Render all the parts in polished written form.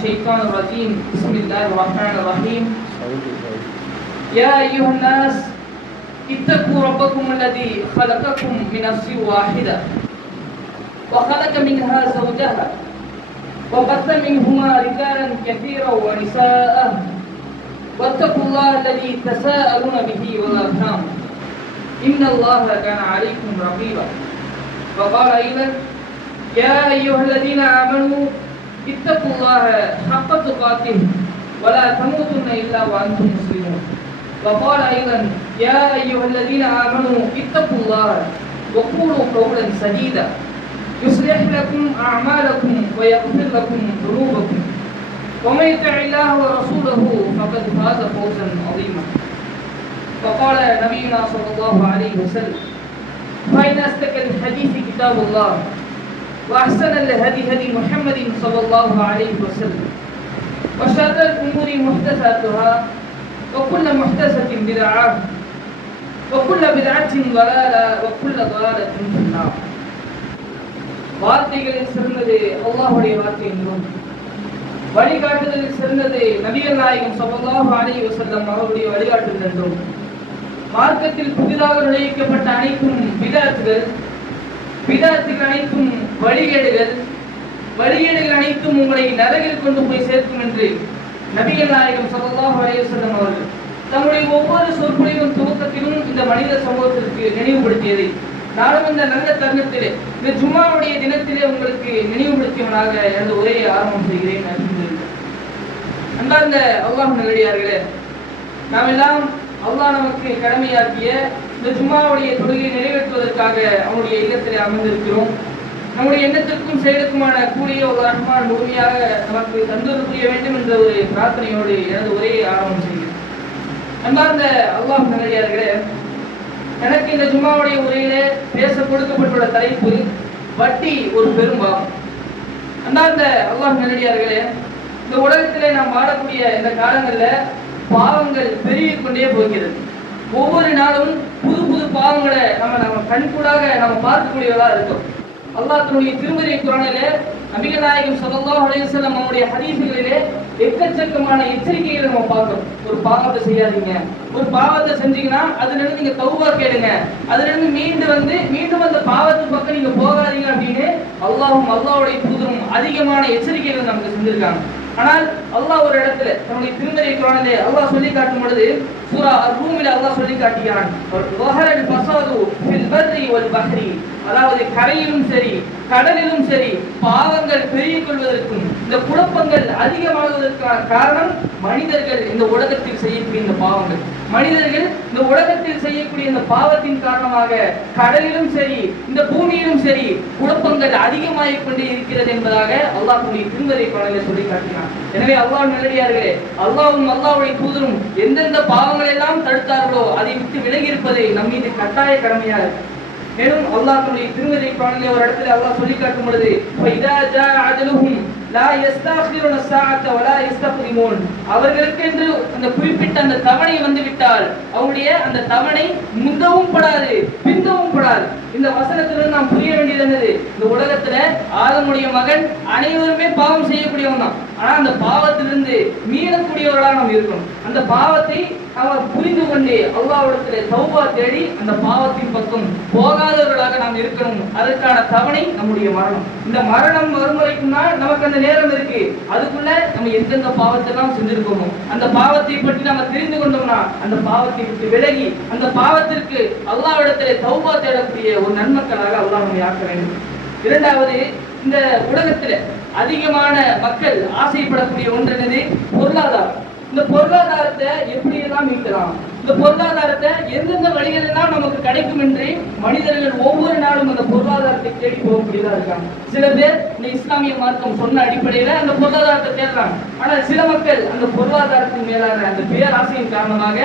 الشيطان الرجيم بسم الله الرحمن الرحيم يا أيها الناس اتقوا ربكم الذي خلقكم من نفس واحدة وخلق منها زوجها وبث منهما رجالا كثيرا ونساء واتقوا الله الذي تساءلون به والأرحام إن الله كان عليكم رقيبا وقال أيضا يا أيها الذين آمنوا اتقوا الله حق تقاته ولا تموتن إلا وأنتم مسلمون وقال أيضا يا أيها الذين آمنوا اتقوا الله وقولوا قولا سديدا يصلح لكم أعمالكم ويغفر لكم ذنوبكم ومن يطع الله ورسوله فقد فاز فوزا عظيما وقال نبينا صلى الله عليه وسلم فإن أصدق الحديث كتاب الله وأحسن الهدي هدي محمد صلى الله عليه وسلم وشر الأمور محدثاتها وكل محدثة بدعة وكل بدعة ضلالة وكل ضلالة في النار. வார்த்தைகளில் சிறந்தது அல்லாஹ்வுடைய வார்த்தை என்றும் வழிகாட்டுதலில் சிறந்தது நபிகள் நாயகம் ஸல்லல்லாஹு அலைஹி வஸல்லம் அவருடைய வழிகாட்டுதல் என்றும் மார்க்கத்தில் புதிதாக நுழைக்கப்பட்ட அனைத்தும் பிதாத்துகள் அனைத்தும் வழிகேடுகள் அனைத்தும் உங்களை நரகில் கொண்டு போய் சேர்க்கும் என்று நபிகள் நாயகம் ஸல்லல்லாஹு அலைஹி வஸல்லம் அவர்கள் தம்முடைய ஒவ்வொரு சொற்பொழிவின் துவக்கத்திலும் இந்த மனித சமூகத்திற்கு நினைவுபடுத்தியதை நானும் இந்த நல்ல தருணத்திலே இந்த ஜும்மாவுடைய தினத்திலே உங்களுக்கு நினைவுபடுத்தியவனாக எனது உரையை ஆரம்பம் செய்கிறேன். அன்பார்ந்த அல்லாஹ் நல்லடியார்களே, நாம் எல்லாம் அல்லாஹ் நமக்கு கடமையாக்கிய இந்த ஜும்மாவுடைய தொழுகையை நிறைவேற்றுவதற்காக அவனுடைய இல்லத்திலே அமர்ந்திருக்கிறோம். நம்முடைய எண்ணத்திற்கும் செயலுக்குமான கூலிய ஒரு ரஹ்மான் முழுமையாக நமக்கு தந்தூர் புரிய வேண்டும் என்ற ஒரு பிரார்த்தனையோடு எனது உரையை ஆரம்பம் செய்கிறேன். அன்பார்ந்த அல்லாஹ் நல்லடியார்களே, எனக்கு இந்த ஜும்மாவுடைய உரையிலே பேச கொடுக்கப்பட்டுள்ள தலைப்பு வட்டி ஒரு பெரும்பாவம். அன்பார்ந்த அல்லாஹ் நல்லடியார்களே, இந்த உலகத்திலே நாம் வாழக்கூடிய இந்த காலங்களில் பாவங்கள் பெருகிக் கொண்டே போகிறது. ஒவ்வொரு நாளும் புது புது பாவங்களை நம்ம கண்கூடாக நம்ம பார்க்கக்கூடியவர்களாக இருக்கோம். அல்லாஹ் தன்னுடைய திருமறை குர்ஆனிலே நபிகள் நாயகம் ஸல்லல்லாஹு அலைஹி வஸல்லம் அவருடைய ஹதீஸ்களிலே எக்கச்சக்கமான எச்சரிக்கைகளை நம்ம பார்க்கிறோம். ஒரு பாவத்தை செய்யாதீங்க, ஒரு பாவத்தை செஞ்சீங்கன்னா அதுல இருந்து நீங்க தௌபா கேளுங்க, அதுல இருந்து மீண்டும் அந்த பாவத்து பக்கம் நீங்க போகாதீங்க அப்படின்னு அல்லாஹ்வுடைய தூதரும் அதிகமான எச்சரிக்கைகள் நமக்கு செஞ்சிருக்காங்க. ஆனால் அல்லாஹ் ஒரு இடத்துல தன்னுடைய திருமறை குர்ஆனிலே அல்லாஹ் சொல்லி காட்டும் பொழுது சூரா அர்-ரூமில அல்லாஹ் சொல்லி காட்டுகிறான், வஹரல் ஃபஸாது ஃபில் பர்ரி வல் பஹ்ரி, அதாவது கரையிலும் சரி கடலிலும் சரி பாவங்கள் பெருகிக் கொள்வதற்கும் இந்த குழப்பங்கள் அதிகமாகுவதற்கான காரணம் மனிதர்கள் இந்த உலகத்தில் செய்யக்கூடிய இந்த பாவங்கள். மனிதர்கள் இந்த உலகத்தில் செய்யக்கூடிய இந்த பாவத்தின் காரணமாக கடலிலும் சரி இந்த பூமியிலும் சரி குழப்பங்கள் அதிகமாகிக் கொண்டே இருக்கிறது என்பதாக அல்லாஹ் திருமறை குர்ஆனிலே சொல்லி காட்டினார். எனவே அல்லாஹ் நல்லடியார்களே, அல்லாஹ்வும் அல்லாஹ்வுடைய தூதரும் எந்தெந்த பாவங்களை எல்லாம் தடுத்தார்களோ அதை விட்டு விலகி இருப்பதை நம் மீது கட்டாய கடமையாக. மேலும் அல்லாஹ் திருமறை குர்ஆனிலே ஒரு இடத்துல அல்லாஹ் சொல்லி காட்டும் பொழுது ஃபைதா ஜா அஜலுஹும் லா யஸ்தக்பிருன ஸாஅத வலா யஸ்தக்திமூன், அவர்களுக்கு என்று அந்த குறிப்பிட்ட அந்த தவணை வந்து விட்டால் அவருடைய அந்த தவணை முந்தவும் படாது பிந்தவும் படாது. இந்த வசனத்திலிருந்து நாம் புரிய வேண்டியது என்னது? இந்த உலகத்துல ஆதமுடைய மகன் அனைவருமே பாவம் செய்யக்கூடியவன் தான். ஆனா அந்த பாவத்திலிருந்து மீளக்கூடியவர்களாக நாம் இருக்கணும். அந்த பாவத்தை நாம் புரிந்து கொண்டு அல்லாஹ்விடத்திலே தௌபா தேடி அந்த பாவத்தின் பக்கம் போகாதவர்களாக நாம் இருக்கணும். அதற்கான தவணை நம்முடைய மரணம். இந்த மரணம் வரும் வரைக்கும் தான் நமக்கு அந்த நேரம் இருக்கு. அதுக்குள்ள நம்ம எந்தெந்த பாவத்தை எல்லாம் செஞ்சிருக்கோமோ அந்த பாவத்தை பற்றி நம்ம தெரிந்து கொண்டோம்னா அந்த பாவத்தை விட்டு விலகி அந்த பாவத்திற்கு அல்லாஹ்விடத்திலே தௌபா தேடக்கூடிய ஒரு நன்மக்களாக அல்லாஹ் நம்மை ஆக்க வேண்டும். இரண்டாவது, இந்த உலகத்துல அதிகமான மக்கள் ஆசைப்படக்கூடிய ஒன்று என்னது? பொருளாதாரம். இந்த பொருளாதாரத்தை எப்படி எல்லாம் மீட்கலாம், இந்த பொருளாதாரத்தை எந்தெந்த வழிகள் எல்லாம் நமக்கு கிடைக்கும் என்று மனிதர்கள் ஒவ்வொரு நாளும் அந்த பொருளாதாரத்தை தேடி போகக்கூடியதா இருக்காங்க. சில பேர் இந்த இஸ்லாமிய மார்க்கம் சொன்ன அடிப்படையில அந்த பொருளாதாரத்தை தேடுறாங்க. ஆனால் சில மக்கள் அந்த பொருளாதாரத்தின் மேலான அந்த பேராசையின் காரணமாக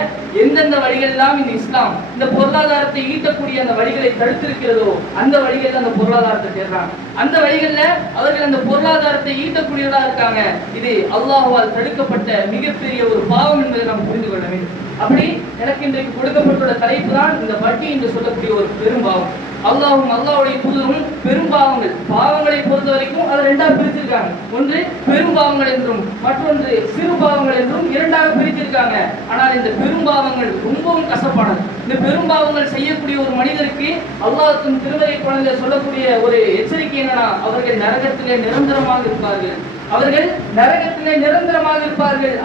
எந்தெந்த வழிகள் எல்லாம் இந்த இஸ்லாம் இந்த பொருளாதாரத்தை ஈட்டக்கூடிய அந்த வழிகளை தடுத்திருக்கிறதோ அந்த வழிகளில் அந்த பொருளாதாரத்தை தேடுறாங்க. அந்த வழிகள்ல அவர்கள் அந்த பொருளாதாரத்தை ஈட்டக்கூடியதா இருக்காங்க. இது அல்லாஹ்வால் தடுக்கப்பட்ட மிகப்பெரிய ஒரு பாவம் என்பதை நாம் புரிந்து கொள்ள வேண்டும். அப்படி எனக்கு இன்றைக்கு கொடுக்கப்பட்டுள்ள தலைப்பு தான் இந்த வட்டி என்று சொல்லக்கூடிய ஒரு பெரும் பாவம். அல்லாஹ்வும் அல்லாஹ்வுடைய தூதரும் பெரும் பாவங்களை பொறுத்த வரைக்கும் அதை ரெண்டா பிரிச்சிருக்காங்க. ஒன்று பெரும் பாவங்கள் என்றும் மற்றொன்று சிறு பாவங்கள் என்றும் இரண்டாக பிரிச்சிருக்காங்க. ஆனால் இந்த பெரும் பாவங்கள் ரொம்பவும் கசப்பானது. இந்த பெரும் பாவங்கள் செய்யக்கூடிய ஒரு மனிதருக்கு அல்லாஹ்வின் திருமறை குழந்தை சொல்லக்கூடிய ஒரு எச்சரிக்கை என்னன்னா, அவர்கள் நரகத்திலே நிரந்தரமாக இருப்பார்கள்.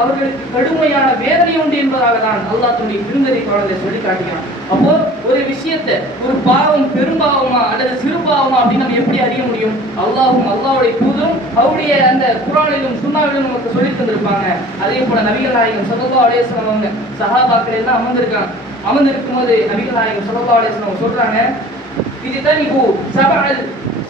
அவர்களுக்கு கடுமையான வேதனை உண்டு என்பதாக தான் அல்லாஹ் தன்னுடைய திருமறை குழந்தை சொல்லி காட்டுகிறான். அப்போ ஒரு விஷயத்தை, ஒரு பாவம் பெரும்பாவமா அல்லது சிறு பாவமா அப்படின்னு நம்ம எப்படி அறிய முடியும்? அல்லாஹ்வும் அல்லாஹ்வுடைய தூதரும் அவருடைய அந்த குர்ஆனிலும் சுன்னாவிலும் நமக்கு சொல்லி தந்திருப்பாங்க. அதே போல நபிகள் நாயகம் ஸல்லல்லாஹு அலைஹி வஸல்லம் அவங்க சஹாபாக்கள் எல்லாம் அமர்ந்திருக்கும் போது நபிகள் நாயகம் ஸல்லல்லாஹு அலைஹி வஸல்லம் சொல்றாங்க, இதுதனிபு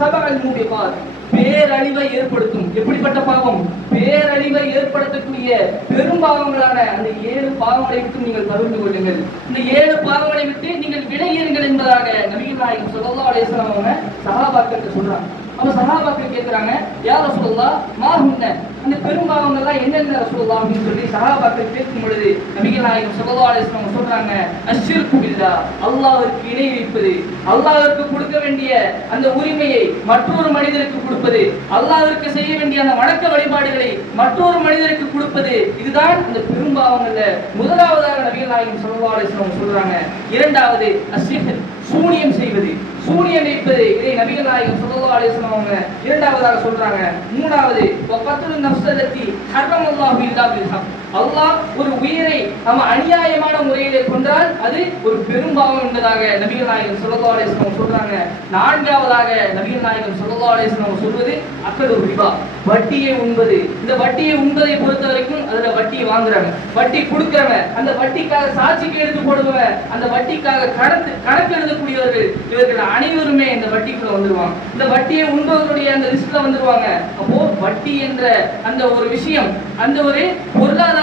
சபஅல் மூபிகாத், பேரழிவை ஏற்படுத்தும். எப்படிப்பட்ட பாவம்? பேரழிவை ஏற்படுத்தக்கூடிய பெரும் பாவங்களான அந்த 7 பாவங்களை விட்டு நீங்கள் தவிர்த்து கொள்ளுங்கள். இந்த 7 பாவங்களை விட்டு நீங்கள் விலகியிருங்கள் என்பதாக நபிகள் நாயகம் ஸல்லல்லாஹு அலைஹி வஸல்லம் அவங்க சஹாபாக்களுக்கு சொல்றாங்க. அப்ப சஹாபாக்கள் கேட்கிறாங்க, யா ரசூலுல்லாஹ் மா ஹுன்ன, அந்த பெரும் பாவங்கள்லாம் என்னென்ன ரசூலுல்லாஹ் அப்படின்னு சொல்லி சஹாபாக்கள் கேட்கும் பொழுது நபிகள் நாயகம் ஸல்லல்லாஹு அலைஹி வஸல்லம் சொல்றாங்க, அஷ்ஷிர்கு பில்லாஹ், அல்லாஹ்விற்கு இணை வைப்பது, அல்லாஹ்விற்கு கொடுக்க வேண்டிய அந்த உரிமையை மற்றொரு மனிதருக்கு கொடுப்பது, அல்லாஹ்விற்கு செய்ய வேண்டிய அந்த வணக்க வழிபாடுகளை மற்றொரு மனிதருக்கு கொடுப்பது, இதுதான் இந்த பெரும் பாவங்கள்ல முதலாவதாக நபிகள் நாயகம் ஸல்லல்லாஹு அலைஹி வஸல்லம் சொல்றாங்க. இரண்டாவது அஷ்ஷிஹ், சூனியம் செய்வது, சூனியம் வைப்பது, இதை நபிகள் நாயகம் ஸல்லல்லாஹு அலைஹி வஸல்லம் அவங்க இரண்டாவதாக சொல்றாங்க. மூணாவது வகத்லு நஃப்ஸல்லதி ஹர்ரமல்லாஹு இல்லா பில் ஹக், அல்லாஹ் ஒரு உயிரை நம்ம அநியாயமான முறையிலே கொன்றால் அது ஒரு பெரும் பாவம் என்பதாக நபிகள் நாயகம் ஸல்லல்லாஹு அலைஹி வஸல்லம் சொல்றாங்க. நான்காவதாக நபிகள் நாயகம் ஸல்லல்லாஹு அலைஹி வஸல்லம் சொல்வது அக்கலு ரிபா, வட்டியை உண்பது. இந்த வட்டியை உண்பதை பொறுத்த வரைக்கும் அதுல வட்டி வாங்குறவங்க, வட்டி கொடுக்கிறவங்க, அந்த வட்டிக்காக சாட்சிக்கு எடுத்து போடுறவங்க, அந்த வட்டிக்காக கணக்கு எழுதக்கூடியவர்கள், இவர்கள் அனைவருமே இந்த வட்டிக்குள்ள வந்துருவாங்க. இந்த வட்டியை உண்பவர்களுடைய அந்த லிஸ்ட்ல வந்துருவாங்க. அப்போ வட்டி என்ற அந்த ஒரு விஷயம், அந்த ஒரு பொருளாதார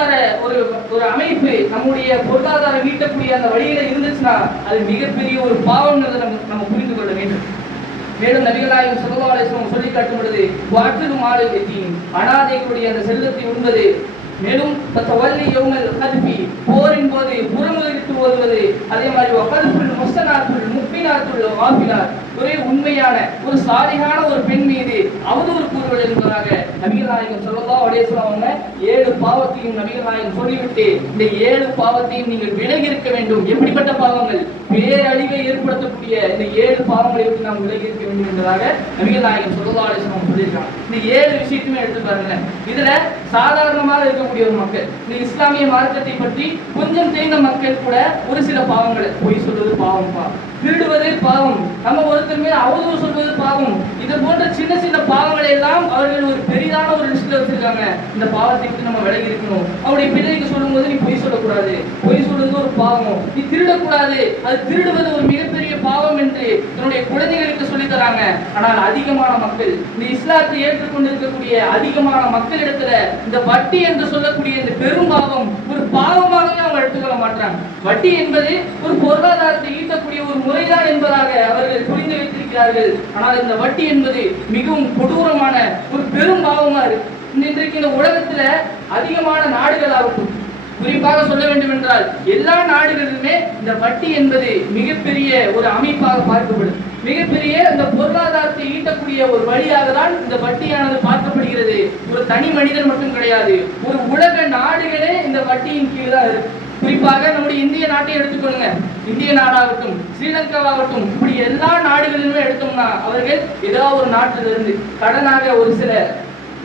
ஒரு அமைப்பு நம்முடைய பொருளாதாரம் ஈட்டக்கூடிய அந்த வழியில இருந்துச்சுன்னா அது மிகப்பெரிய ஒரு பாவம் நம்ம புரிந்து கொள்ள வேண்டும். மேலும் நபிகள் நாயகம் ஸல்லல்லாஹு அலைஹி வஸல்லம் சொல்லி காட்டும் பொழுது வாக்கிலும் மாலை எத்தீன், அனாதைகளுடைய அந்த செல்வத்தை உண்பது. மேலும் தவல்லி யௌமல் கத்பி, போரின் போது புறமுதுகிட்டு ஓதுவது. அதே மாதிரி வகல்ஃபுல் முஸ்தனாத்துல் முஃபினாத்துல் வாஃபிலாத், ஒரே உண்மையான ஒரு சாலிகான ஒரு பெண் மீது அவதூறு கூறுவது என்பதாக நபிகள் நாயகம் ஸல்லல்லாஹு அலைஹி வஸல்லம் அவங்க 7 பாவத்தையும் நபிகள் நாயகம் சொல்லிவிட்டு இந்த 7 பாவத்தையும் நீங்கள் விலகி இருக்க வேண்டும். எப்படிப்பட்ட பாவங்கள்? பேரழிவை ஏற்படுத்தக்கூடிய இந்த 7 பாவங்களை விட்டு நாம் விலகி இருக்க வேண்டும் என்பதாக நபிகள் நாயகம் ஸல்லல்லாஹு அலைஹி வஸல்லம் சொல்லியிருக்காங்க. இந்த 7 விஷயத்தையுமே எடுத்து பாருங்க. இதுல சாதாரணமாக இருக்கக்கூடிய ஒரு மக்கள், இந்த இஸ்லாமிய மார்க்கத்தை பற்றி கொஞ்சம் தெரிந்த மக்கள் கூட ஒரு சில பாவங்களை, பொய் சொல்வது பாவம், திருடுவதே பாவம், நம்ம ஒருத்தர் மீது அவதூறு சொல்வது பாவம், இது போன்ற சின்ன சின்ன பாவங்களை எல்லாம் அவர்கள் ஒரு பெரிதான ஒரு லிஸ்ட்ல வச்சிருக்காங்க. இந்த பாவத்தை விட்டு நம்ம விலகி இருக்கணும். அவருடைய பிள்ளைக்கு சொல்லும் போது நீ பொய் சொல்லக்கூடாது, பொய் சொல்வது ஒரு பாவம், நீ திருடக்கூடாது, அது திருடுவது ஒரு மிகப்பெரிய பாவம் என்று தன்னுடைய குழந்தைகளுக்கு சொல்லி தராங்க. ஆனால் அதிகமான மக்கள், இந்த இஸ்லாத்தை ஏற்றுக்கொண்டிருக்கக்கூடிய அதிகமான மக்களிடத்துல இந்த வட்டி என்று சொல்லக்கூடிய இந்த பெரும் பாவம் ஒரு பாவமாகவே அவங்க எடுத்துக்கொள்ள மாட்டாங்க. வட்டி என்பது ஒரு பொருளாதாரத்தை ஈட்டக்கூடிய ஒரு முறைதான் என்பதாக அவர்கள் புரிந்து வைத்திருக்கிறார்கள். ஆனால் இந்த வட்டி என்பது மிகவும் கொடூரமான ஒரு பெரும் பாவமா இருக்கு. இன்றைக்கு இந்த உலகத்துல அதிகமான நாடுகள் ஆகட்டும், குறிப்பாக சொல்ல வேண்டும் என்றால் எல்லா நாடுகளிலுமே இந்த வட்டி என்பது மிகப்பெரிய ஒரு அமைப்பாக பார்க்கப்படுது. மிகப்பெரிய இந்த பொருளாதாரத்தை ஈட்டக்கூடிய ஒரு வழியாக தான் இந்த வட்டியானது பார்க்கப்படுகிறது. ஒரு தனி மனிதன் மட்டும் கிடையாது, ஒரு உலக நாடுகளே இந்த வட்டியின் கீழ் தான் இருக்கு. குறிப்பாக நம்முடைய இந்திய நாட்டை எடுத்துக்கொள்ளுங்க. இந்திய நாடாகட்டும், ஸ்ரீலங்காவாகட்டும், இப்படி எல்லா நாடுகளிலுமே எடுத்தோம்னா அவர்கள் ஏதாவது ஒரு நாட்டிலிருந்து கடனாக ஒரு சில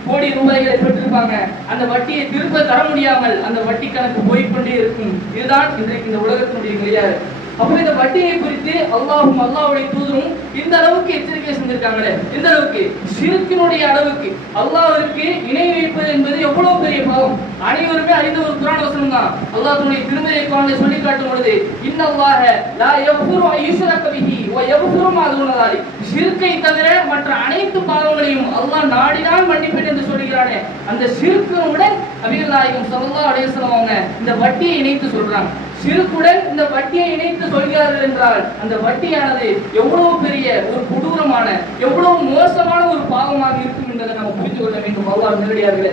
கோடி ரூபாய்களை பெற்றிருப்பாங்க. அந்த வட்டியை திரும்ப தர முடியாமல் அந்த வட்டி கணக்கு போய்கொண்டே இருக்கும். இதுதான் இன்றைக்கு இந்த உலகத்தினுடைய நிலையாக. அப்போ இந்த வட்டியை குறித்து அல்லாஹ்வும் அல்லாஹ்வுடைய தூதரும் இந்த அளவுக்கு எச்சரிக்கை செஞ்சிருக்காங்களே, இந்த அளவுக்கு ஷிர்கினுடைய அளவுக்கு அல்லாஹ்விற்கு இணை வைப்பது என்பது எவ்வளவு பெரிய பாவம். அனைவருமே அறிந்த ஒரு குர்ஆன் வசனம் தான். அல்லாஹ் தன்னுடைய திருமறை குர்ஆனில் சொல்லி காட்டும் பொழுது இன்னல்லாஹ லா யக்ஃபிரு அன் யுஷ்ரக பிஹி வ யக்ஃபிரு மா தூன ஸாலிக், ஷிர்கை தவிர மற்ற அனைத்து பாவங்களையும் அல்லாஹ் நாடினால் மன்னிப்பேன் என்று சொல்கிறானே, அந்த ஷிர்க்குடன் நபிகள் நாயகம் ஸல்லல்லாஹு அலைஹி வஸல்லம் அவங்க இந்த வட்டியை இணைத்து சொல்றாங்க. ஷிர்க்குடன் இந்த வட்டியை இணைத்து சொல்கிறார்கள் என்றால் அந்த வட்டியானது எவ்வளவு பெரிய ஒரு கொடூரமான, எவ்வளவு மோசமான ஒரு பாவமாக இருக்கும் என்பதை நம்ம புரிந்து கொள்ள வேண்டும். அல்லாஹ் நேரடியார்களே,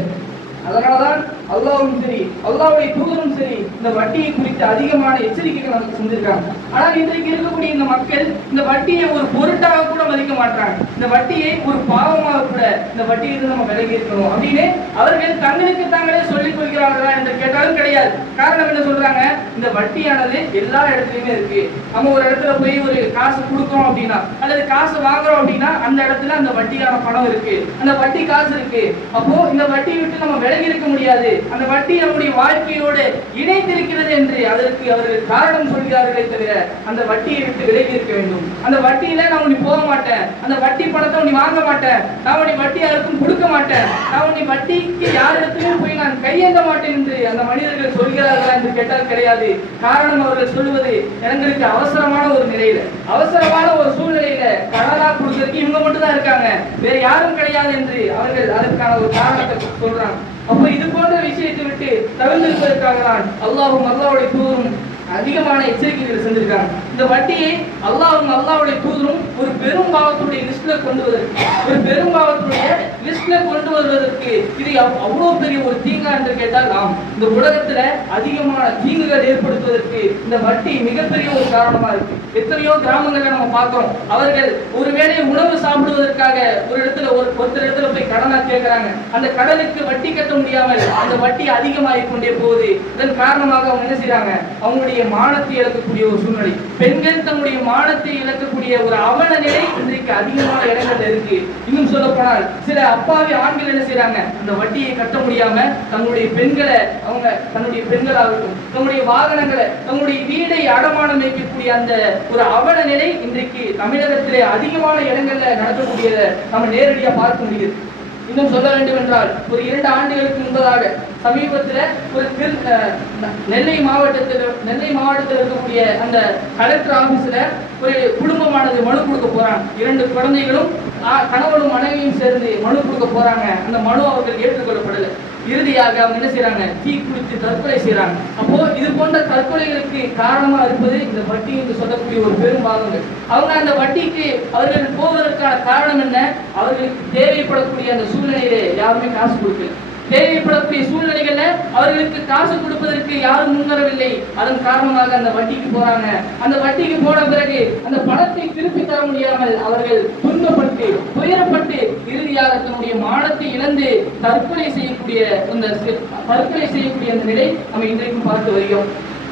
அதனாலதான் அல்லாஹ்வும் சரி அல்லாஹ்வுடைய தூதரும் சரி இந்த வட்டியை குறித்து அதிகமான எச்சரிக்கைகள் நமக்கு செஞ்சிருக்காங்க. ஆனால் இன்றைக்கு இருக்கக்கூடிய இந்த மக்கள் இந்த வட்டியை ஒரு பொருட்டாக கூட மதிக்க மாட்டாங்க. இந்த வட்டியை ஒரு பாவமாக கூட இந்த வட்டியிலிருந்து நம்ம விலகி இருக்கணும் அப்படின்னு அவர்கள் தங்களுக்கு தாங்களே சொல்லிக் கொள்கிறார்களா என்று கேட்டாலும் கிடையாது. காரணம் என்ன சொல்றாங்க, இந்த வட்டியானது எல்லா இடத்துலயுமே இருக்கு. நம்ம ஒரு இடத்துல போய் ஒரு காசு கொடுக்கிறோம் அப்படின்னா அல்லது காசு வாங்குறோம் அப்படின்னா அந்த இடத்துல அந்த வட்டியான பணம் இருக்கு, அந்த வட்டி காசு இருக்கு. அப்போ இந்த வட்டியை விட்டு நம்ம விலகி இருக்க முடியாது. அந்த வட்டி நம்முடைய வாழ்க்கையோடு இணைந்திருக்கிறது என்று அதற்கு அவர்கள் காரணம் சொல்கிறார்களே தவிர அந்த வட்டியை விட்டு விலகி இருக்க வேண்டும். அந்த வட்டியில நான் உன்னை போக மாட்டேன், அந்த வட்டி பணத்தை உன்னை வாங்க மாட்டேன், நான் உன்னை வட்டி யாருக்கும் கொடுக்க மாட்டேன், நான் உன்னை வட்டிக்கு யாரிடத்திலும் போய் நான் கையேந்த மாட்டேன் என்று அந்த மனிதர்கள் சொல்கிறார்களா என்று கேட்டால் கிடையாது. காரணம் அவர்கள் சொல்லுவது எங்களுக்கு அவசரமான ஒரு நிலையில அவசரமான ஒரு சூழ்நிலையில கடனா கொடுக்கறதுக்கு இவங்க மட்டும் தான் இருக்காங்க, வேற யாரும் கிடையாது என்று அவர்கள் அதற்கான ஒரு காரணத்தை சொல்றாங்க. அப்ப இது போன்ற விஷயத்தை விட்டு தவிர்த்திருப்பதற்காக தான் அல்லாஹ்வும் அல்லாஹ்வுடைய தூதரும் அதிகமான எச்சரிக்கைகள் செஞ்சிருக்காங்க. இந்த வட்டியை அல்லாஹ்வும் அல்லாஹ்வுடைய தூதரும் ஒரு பெரும் பாவத்துடைய லிஸ்ட்ல கொண்டு வருவதற்கு இது அவ்வளவு பெரிய ஒரு தீங்கா என்று கேட்டால் நாம் இந்த உலகத்துல அதிகமான தீங்குகள் ஏற்படுத்துவதற்கு இந்த வட்டி மிகப்பெரிய ஒரு காரணமா இருக்கு. எத்தனையோ கிராமங்களை நம்ம பார்க்கிறோம், அவர்கள் ஒருவேளை உணவு சாப்பிடுவதற்காக ஒரு இடத்துல ஒருத்தர் இடத்துல போய் கடனா கேட்கிறாங்க, அந்த கடனுக்கு வட்டி கட்ட முடியாமல் அந்த வட்டி அதிகமாகிக் கொண்டே போகுது. இதன் காரணமாக அவங்க என்ன செய்யறாங்க, அவங்களுடைய மானத்தை இழக்கக்கூடிய ஒரு சூழ்நிலை, பெண்கள் தன்னுடைய மானத்தை இழக்கக்கூடிய ஒரு அவல நிலை இன்றைக்கு அதிகமான இடங்கள்ல இருக்கு. இன்னும் சொல்ல போனால் சில அப்பாவி ஆண்கள் என்ன செய்யறாங்க, அந்த வட்டியை கட்ட முடியாம தன்னுடைய பெண்களை தன்னுடைய பெண்களாகட்டும் தன்னுடைய வாகனங்களை தன்னுடைய வீடை அடமானம் வைக்கக்கூடிய அந்த ஒரு அவல நிலை இன்றைக்கு தமிழகத்திலே அதிகமான இடங்கள்ல நடக்கக்கூடியதை நம்ம நேரடியா பார்க்க முடியுது. இன்னும் சொல்ல வேண்டும் என்றால் ஒரு 2 ஆண்டுகளுக்கு முன்பதாக சமீபத்தில் ஒரு நெல்லை மாவட்டத்தில் இருக்கக்கூடிய அந்த கலெக்டர் ஆபீஸ்ல ஒரு குடும்பமானது மனு கொடுக்க போறாங்க. 2 குழந்தைகளும் கணவனும் மனைவியும் சேர்ந்து மனு கொடுக்க போறாங்க. அந்த மனு அவர்கள் ஏற்றுக்கொள்ளப்படலை. இறுதியாக அவங்க என்ன செய்யறாங்க, தீ குளித்து தற்கொலை செய்யறாங்க. அப்போ இது போன்ற தற்கொலைகளுக்கு காரணமா இருப்பது இந்த வட்டி என்று சொல்லக்கூடிய ஒரு பெரும் பாகங்கள். அவங்க அந்த வட்டிக்கு அவர்கள் போவதற்கான காரணம் என்ன, அவர்களுக்கு தேவைப்படக்கூடிய அந்த சூழ்நிலையிலே யாருமே காசு கொடுக்கல. தேவைப்படக்கூடிய சூழ்நிலைகள்ல அவர்களுக்கு காசு கொடுப்பதற்கு யாரும் முன்வரவில்லை. அதன் காரணமாக அந்த வட்டிக்கு போறாங்க. அந்த வட்டிக்கு போன பிறகு அந்த பணத்தை திருப்பி தர முடியாமல் அவர்கள் துன்பப்பட்டு துயரப்பட்டு இறுதியாக தன்னுடைய மானத்தை இழந்து தற்கொலை செய்யக்கூடிய அந்த நிலை நம்ம இன்றைக்கும் பார்த்து வருகிறோம்.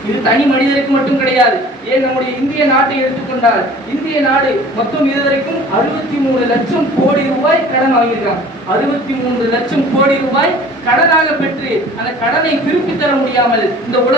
இது தனி மனிதருக்கு மட்டும் கிடையாது. ஏன் நம்முடைய இந்திய நாட்டை எடுத்துக்கொண்டால் இந்திய நாடு மொத்தம் இதுவரைக்கும் 63 லட்சம் கோடி ரூபாய் கடன் வாங்கியிருக்காங்க. 63 லட்சம் கோடி ரூபாய் கடனாக பெற்று அந்த கடனை திருப்பி தர முடியாமல்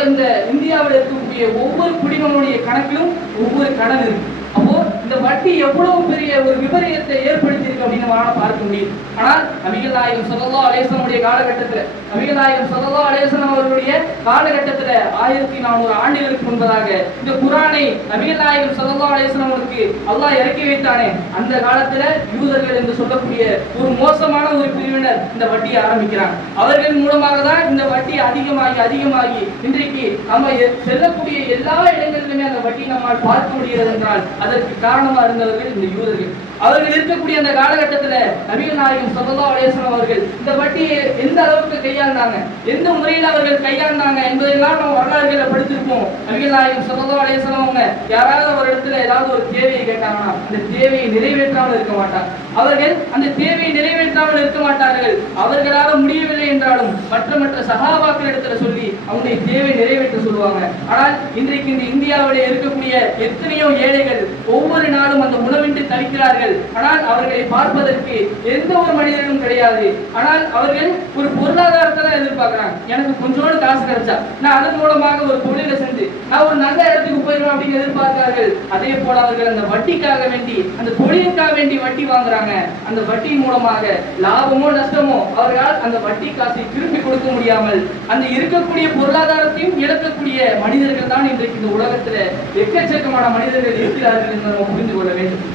இந்த இந்தியாவில் இருக்கக்கூடிய ஒவ்வொரு குடிமகனுடைய கணக்கிலும் ஒவ்வொரு கடன் இருக்கு. அப்போ இந்த வட்டி எவ்வளவு பெரிய ஒரு விபரீதத்தை ஏற்படுத்தியிருக்கு அப்படின்னு நம்மளால பார்க்க முடியும். ஆனால் நபிகள் நாயகம் ஸல்லல்லாஹு அலைஹி வஸல்லம் காலகட்டத்தில் நபிகள் நாயகம் ஸல்லல்லாஹு அலைஹி வஸல்லம் அவர்களுடைய காலகட்டத்தில் 1400 ஆண்டுகளுக்கு முன்பதாக இந்த குர்ஆனை நபிகள் நாயகம் ஸல்லல்லாஹு அலைஹி வஸல்லம் அவருக்கு அல்லாஹ் இறக்கி வைத்தானே, அந்த காலத்துல யூதர்கள் என்று சொல்லக்கூடிய ஒரு மோசமான ஒரு பிரிவினர் இந்த வட்டியை ஆரம்பிக்கிறாங்க. அவர்கள் மூலமாக தான் இந்த வட்டி அதிகமாகி இன்றைக்கு நம்ம செல்லக்கூடிய எல்லா இடங்களிலுமே அந்த வட்டி நம்மால் பார்க்க முடிகிறது என்றால் அதற்கு காரணமா இருந்தவர்கள் இந்த யூதர்கள். அவர்கள் இருக்கக்கூடிய அந்த காலகட்டத்துல நபிகள் நாயகம் ஸல்லல்லாஹு அலைஹி வஸல்லம் அவர்கள் இந்த வட்டியை எந்த அளவுக்கு கையாண்டாங்க, எந்த முறையில் அவர்கள் கையாண்டாங்க என்பதெல்லாம் நம்ம வரலாறுகளை படிச்சிருப்போம். நபிகள் நாயகம் ஸல்லல்லாஹு அலைஹி வஸல்லம் அவங்க யாராவது ஒரு இடத்துல ஏதாவது ஒரு தேவையை கேட்டாங்கன்னா அந்த தேவையை நிறைவேற்றாமல் இருக்க மாட்டாங்க. அவர்கள் அந்த தேவையை நிறைவேற்றாமல் இருக்க மாட்டார்கள். அவர்களால் முடியவில்லை என்றாலும் மற்ற சஹாபாக்கள் இடத்துல சொல்லி அவங்களுடைய தேவை நிறைவேற்ற சொல்லுவாங்க. ஆனால் இன்றைக்கு இந்த இந்தியாவிலே இருக்கக்கூடிய எத்தனையோ ஏழைகள் ஒவ்வொரு நாளும் அந்த உணவின்றி தவிக்கிறார்கள். ஆனால் அவர்களை பார்ப்பதற்கு எந்த ஒரு மனிதனும் கிடையாது. ஆனால் அவர்கள் ஒரு பொருளாதாரத்தை தான் எதிர்பார்க்கிறாங்க. எனக்கு கொஞ்சோடு காசு கிடைச்சா நான் அதன் மூலமாக ஒரு தொழிலை செஞ்சு நான் ஒரு நல்ல இடத்துக்கு போயிடுவேன் அப்படின்னு எதிர்பார்க்கிறார்கள். அதே போல அவர்கள் அந்த வட்டிக்காக வேண்டி அந்த தொழிலுக்காக வேண்டி வட்டி வாங்குறாங்க. அந்த வட்டி மூலமாக லாபமோ நஷ்டமோ அவர்களால் அந்த வட்டி காசை திருப்பி கொடுக்க முடியாமல் அந்த இருக்கக்கூடிய பொருளாதாரத்தையும் இழக்கக்கூடிய மனிதர்கள் தான் இன்றைக்கு இந்த உலகத்துல எக்கச்சக்கமான மனிதர்கள் இருக்கிறார்கள் என்று நம்ம புரிந்து கொள்ள வேண்டும்.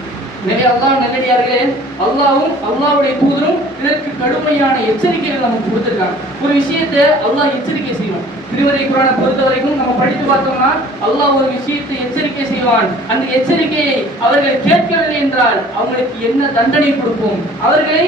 எனவே அல்லாஹ் நல்லடியார்களே, அல்லாஹ்வும் அல்லாஹ்வுடைய தூதரும் இதற்கு கடுமையான எச்சரிக்கைகள் நமக்கு கொடுத்திருக்காங்க. ஒரு விஷயத்தை அல்லாஹ் எச்சரிக்கை செய்வான். திருமறை குர்ஆனை பொறுத்த வரைக்கும் நம்ம படித்து பார்த்தோம்னா அல்லாஹ் ஒரு விஷயத்தை எச்சரிக்கை செய்வான். அந்த எச்சரிக்கையை அவர்கள் கேட்கவில்லை என்றால் அவங்களுக்கு என்ன தண்டனை கொடுப்போம், அவர்களை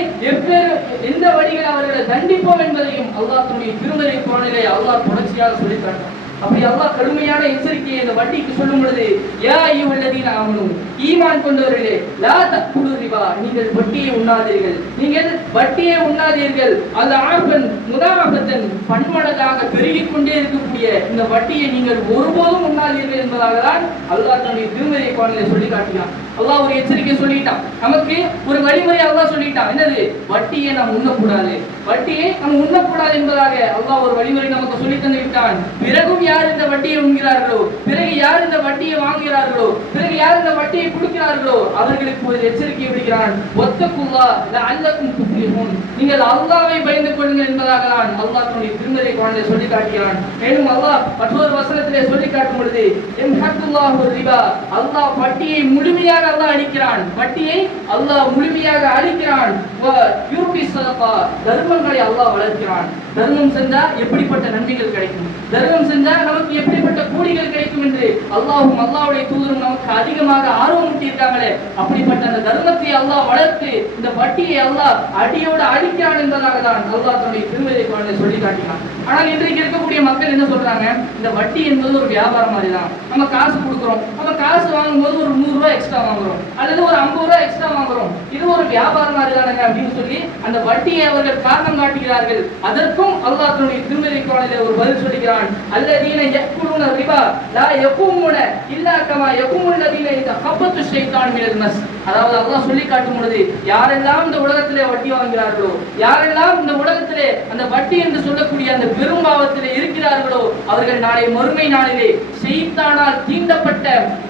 எந்த வழிகள் அவர்களை தண்டிப்போம் என்பதையும் அல்லாஹ் தன்னுடைய திருமறை குர்ஆனிலே அல்லாஹ் தொடர்ச்சியாக சொல்லித் தருகிறான். அப்படி அல்லாஹ் கடுமையான எச்சரிக்கையை இந்த வட்டிக்கு சொல்லும் பொழுது, யா அய்யுஹல்லதீன ஆமனூ, ஈமான் கொண்டவர்களே, லா தக்குலு ரிபா, நீங்கள் வட்டியை உண்ணாதீர்கள், நீங்கள் வட்டியை உண்ணாதீர்கள், அது ஆஃபன் முதாஃபத்தன், பன்மடங்காக பெருகிக் கொண்டே இருக்கக்கூடிய இந்த வட்டியை நீங்கள் ஒருபோதும் உண்ணாதீர்கள் என்பதாக தான் அல்லாஹ் தன்னுடைய திருமறை குர்ஆனிலே சொல்லி காட்டினான். அல்லாஹ் ஒரு எச்சரிக்கை சொல்லிட்டான், நமக்கு ஒரு வழிமுறை அல்லாஹ் சொல்லிட்டான். என்னது? வட்டியை நாம் உண்ணக்கூடாது, வட்டியை நாம் உண்ணக்கூடாது என்பதாக அல்லாஹ் ஒரு வழிமுறை நமக்கு சொல்லி தந்து விட்டான். பிறகும் யார் இந்த வட்டியை உண்கிறார்களோ, பிறகு யார் இந்த வட்டியை வாங்குகிறார்களோ, பிறகு யார் இந்த வட்டியை கொடுக்கிறார்களோ அவர்களுக்கு ஒரு எச்சரிக்கை விடுகிறான். வத்தகுல்லாஹ் லஅல்லகும் துஃப்லிஹூன், நீங்கள் அல்லாஹ்வை பயந்து கொள்ளுங்கள் என்பதாக தான் அல்லாஹ் தன்னுடைய திருமறை குர்ஆனிலே சொல்லி காட்டினான். மேலும் அல்லாஹ் மற்றொரு வசனத்திலே சொல்லி காட்டும் பொழுது, யம்ஹக்குல்லாஹு ரிபா, அல்லாஹ் வட்டியை முழுமையாக அல்லாஹ் அழிக்கிறான், வட்டியை அல்லாஹ் முழுமையாக அழிக்கிறான். வ யுர்பி ஸதகா, தர்மங்களை அல்லாஹ் வளர்க்கிறான். தர்மம் செஞ்சா எப்படிப்பட்ட நன்மைகள் கிடைக்கும், தர்மம் செஞ்சா நமக்கு எப்படிப்பட்ட கூலிகள் கிடைக்கும் என்று அல்லாஹ்வும் அல்லாஹ்வுடைய தூதரும் நமக்கு அதிகமாக ஆர்வம் ஊட்டியிருக்காங்களே, அப்படிப்பட்ட அந்த தர்மத்தை அல்லாஹ் வளர்த்து இந்த வட்டியை அல்லாஹ் அடியோடு அழிக்கிறான் என்பதாக தான் அல்லாஹ் தன்னுடைய திருமறை குர்ஆனிலே சொல்லி காட்டினான். ஆனால் இன்றைக்கு இருக்கக்கூடிய மக்கள் என்ன சொல்றாங்க, இந்த வட்டி என்பது ஒரு வியாபாரம் மாதிரி தான். நம்ம காசு கொடுக்குறோம், நம்ம காசு வாங்கும்போது ஒரு 100 ரூபாய் எக்ஸ்ட்ரா வாங்குறோம் அல்லது ஒரு 50 ரூபாய் எக்ஸ்ட்ரா வாங்குறோம், இது ஒரு வியாபாரம் மாதிரி தானங்க அப்படின்னு சொல்லி அந்த வட்டியை அவர்கள் காரணம் காட்டுகிறார்கள். அதற்கும் அல்லாஹ் தன்னுடைய திருமறை குர்ஆனிலே ஒரு பதில் சொல்கிறான். அல்லதீன யக்குலுன ரிபா லா யகுமுன இல்லா கமா யகுமுல் லதீன தகப்பத்து ஷைத்தான் மினல் மஸ். அதாவது அல்லாஹ் சொல்லி காட்டும் பொழுது, யாரெல்லாம் இந்த உலகத்திலே வட்டி வாங்குகிறார்களோ, யாரெல்லாம் இந்த உலகத்திலே அந்த வட்டி என்று சொல்லக்கூடிய அந்த பெரும்பாவத்திலே இருக்கிறார்களோ அவர்கள் நாளை மறுமை நாளிலே ஷைத்தானால் தீண்டப்பட்ட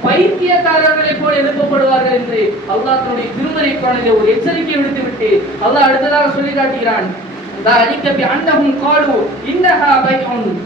பைத்தியக்காரர்களை போல எழுப்பப்படுவார்கள் என்று அல்லாஹ் தன்னுடைய திருமறை குர்ஆனிலே ஒரு எச்சரிக்கை விடுத்துவிட்டு அல்லாஹ் அடுத்ததாக சொல்லி காட்டுகிறான்.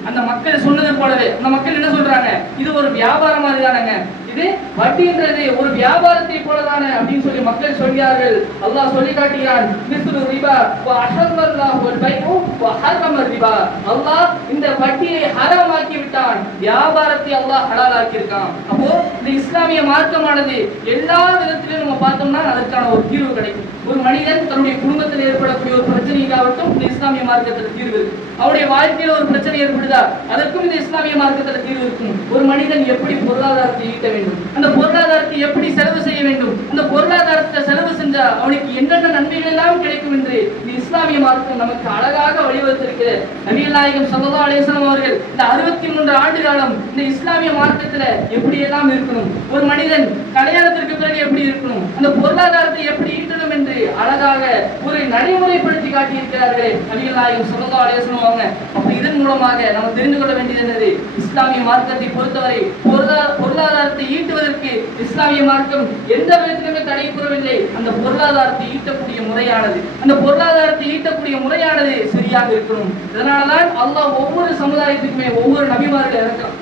அந்த மக்கள் சொன்னது போலவே அந்த மக்கள் என்ன சொல்றாங்க, இது ஒரு வியாபாரம் மாதிரி தானங்க, இது வட்டின்றது ஒரு வியாபாரத்தை போலதானே அப்படின்னு சொல்லி மக்கள் சொல்கிறார்கள். அல்லாஹ் சொல்லி காட்டுகிறான், மிஸ்லு ரிபா வ அஹல்லல்லாஹு வல் பைஉ வ ஹர்ரம ரிபா, அல்லாஹ் இந்த வட்டியை ஹராமாக்கி விட்டான், வியாபாரத்தை அல்லாஹ் ஹலாலாக்கி இருக்கான். அப்போ இந்த இஸ்லாமிய மார்க்கமானது எல்லா விதத்திலும் நம்ம பார்த்தோம்னா அதற்கான ஒரு தீர்வு கிடைக்கும். ஒரு மனிதன் தன்னுடைய குடும்பத்தில் ஏற்படக்கூடிய ஒரு பிரச்சனைக்காகட்டும் இந்த இஸ்லாமிய மார்க்கத்தில் தீர்வு இருக்கு. அவருடைய வாழ்க்கையில் ஒரு பிரச்சனை ஏற்படுதா, அதற்கும் இந்த இஸ்லாமிய மார்க்கத்தில் தீர்வு இருக்கும். ஒரு மனிதன் எப்படி பொருளாதாரத்தை ஈட்ட வேண்டும், அந்த பொருளாதாரத்தை எப்படி செலவு செய்ய வேண்டும், அந்த பொருளாதாரத்தை செலவு செஞ்சா அவனுக்கு என்னென்ன நன்மைகள் எல்லாம் கிடைக்கும் என்று இந்த இஸ்லாமிய மார்க்கம் நமக்கு அழகாக வழிவகுத்திருக்கிறது. நபிகள் நாயகம் ஸல்லல்லாஹு அலைஹி வஸல்லம் அவர்கள் இந்த 63 ஆண்டு காலம் இந்த இஸ்லாமிய மார்க்கத்துல எப்படி எல்லாம் இருக்கணும், ஒரு மனிதன் கல்யாணத்திற்கு பிறகு எப்படி இருக்கணும், அந்த பொருளாதாரத்தை எப்படி ஈட்டணும் என்று அழகாக ஒரு நடைமுறைப்படுத்தி காட்டியிருக்கிறார்களே நபிகள் நாயகம் ஸல்லல்லாஹு அலைஹி வஸல்லம் அவங்க. அப்ப இதன் மூலமாக நம்ம தெரிந்து கொள்ள வேண்டியது என்னது, இஸ்லாமிய மார்க்கத்தை பொறுத்தவரை பொருளாதாரத்தை ஈட்டுவதற்கு இஸ்லாமிய மார்க்கம் எந்த விதத்திலுமே தடை கூறவில்லை. அந்த பொருளாதாரத்தை ஈட்டக்கூடிய முறையானது, அந்த பொருளாதாரத்தை ஈட்டக்கூடிய முறையானது சரியாக இருக்கணும். இதனாலதான் அல்லாஹ் ஒவ்வொரு சமுதாயத்துக்குமே ஒவ்வொரு நபிமார்கள் இறக்கலாம்.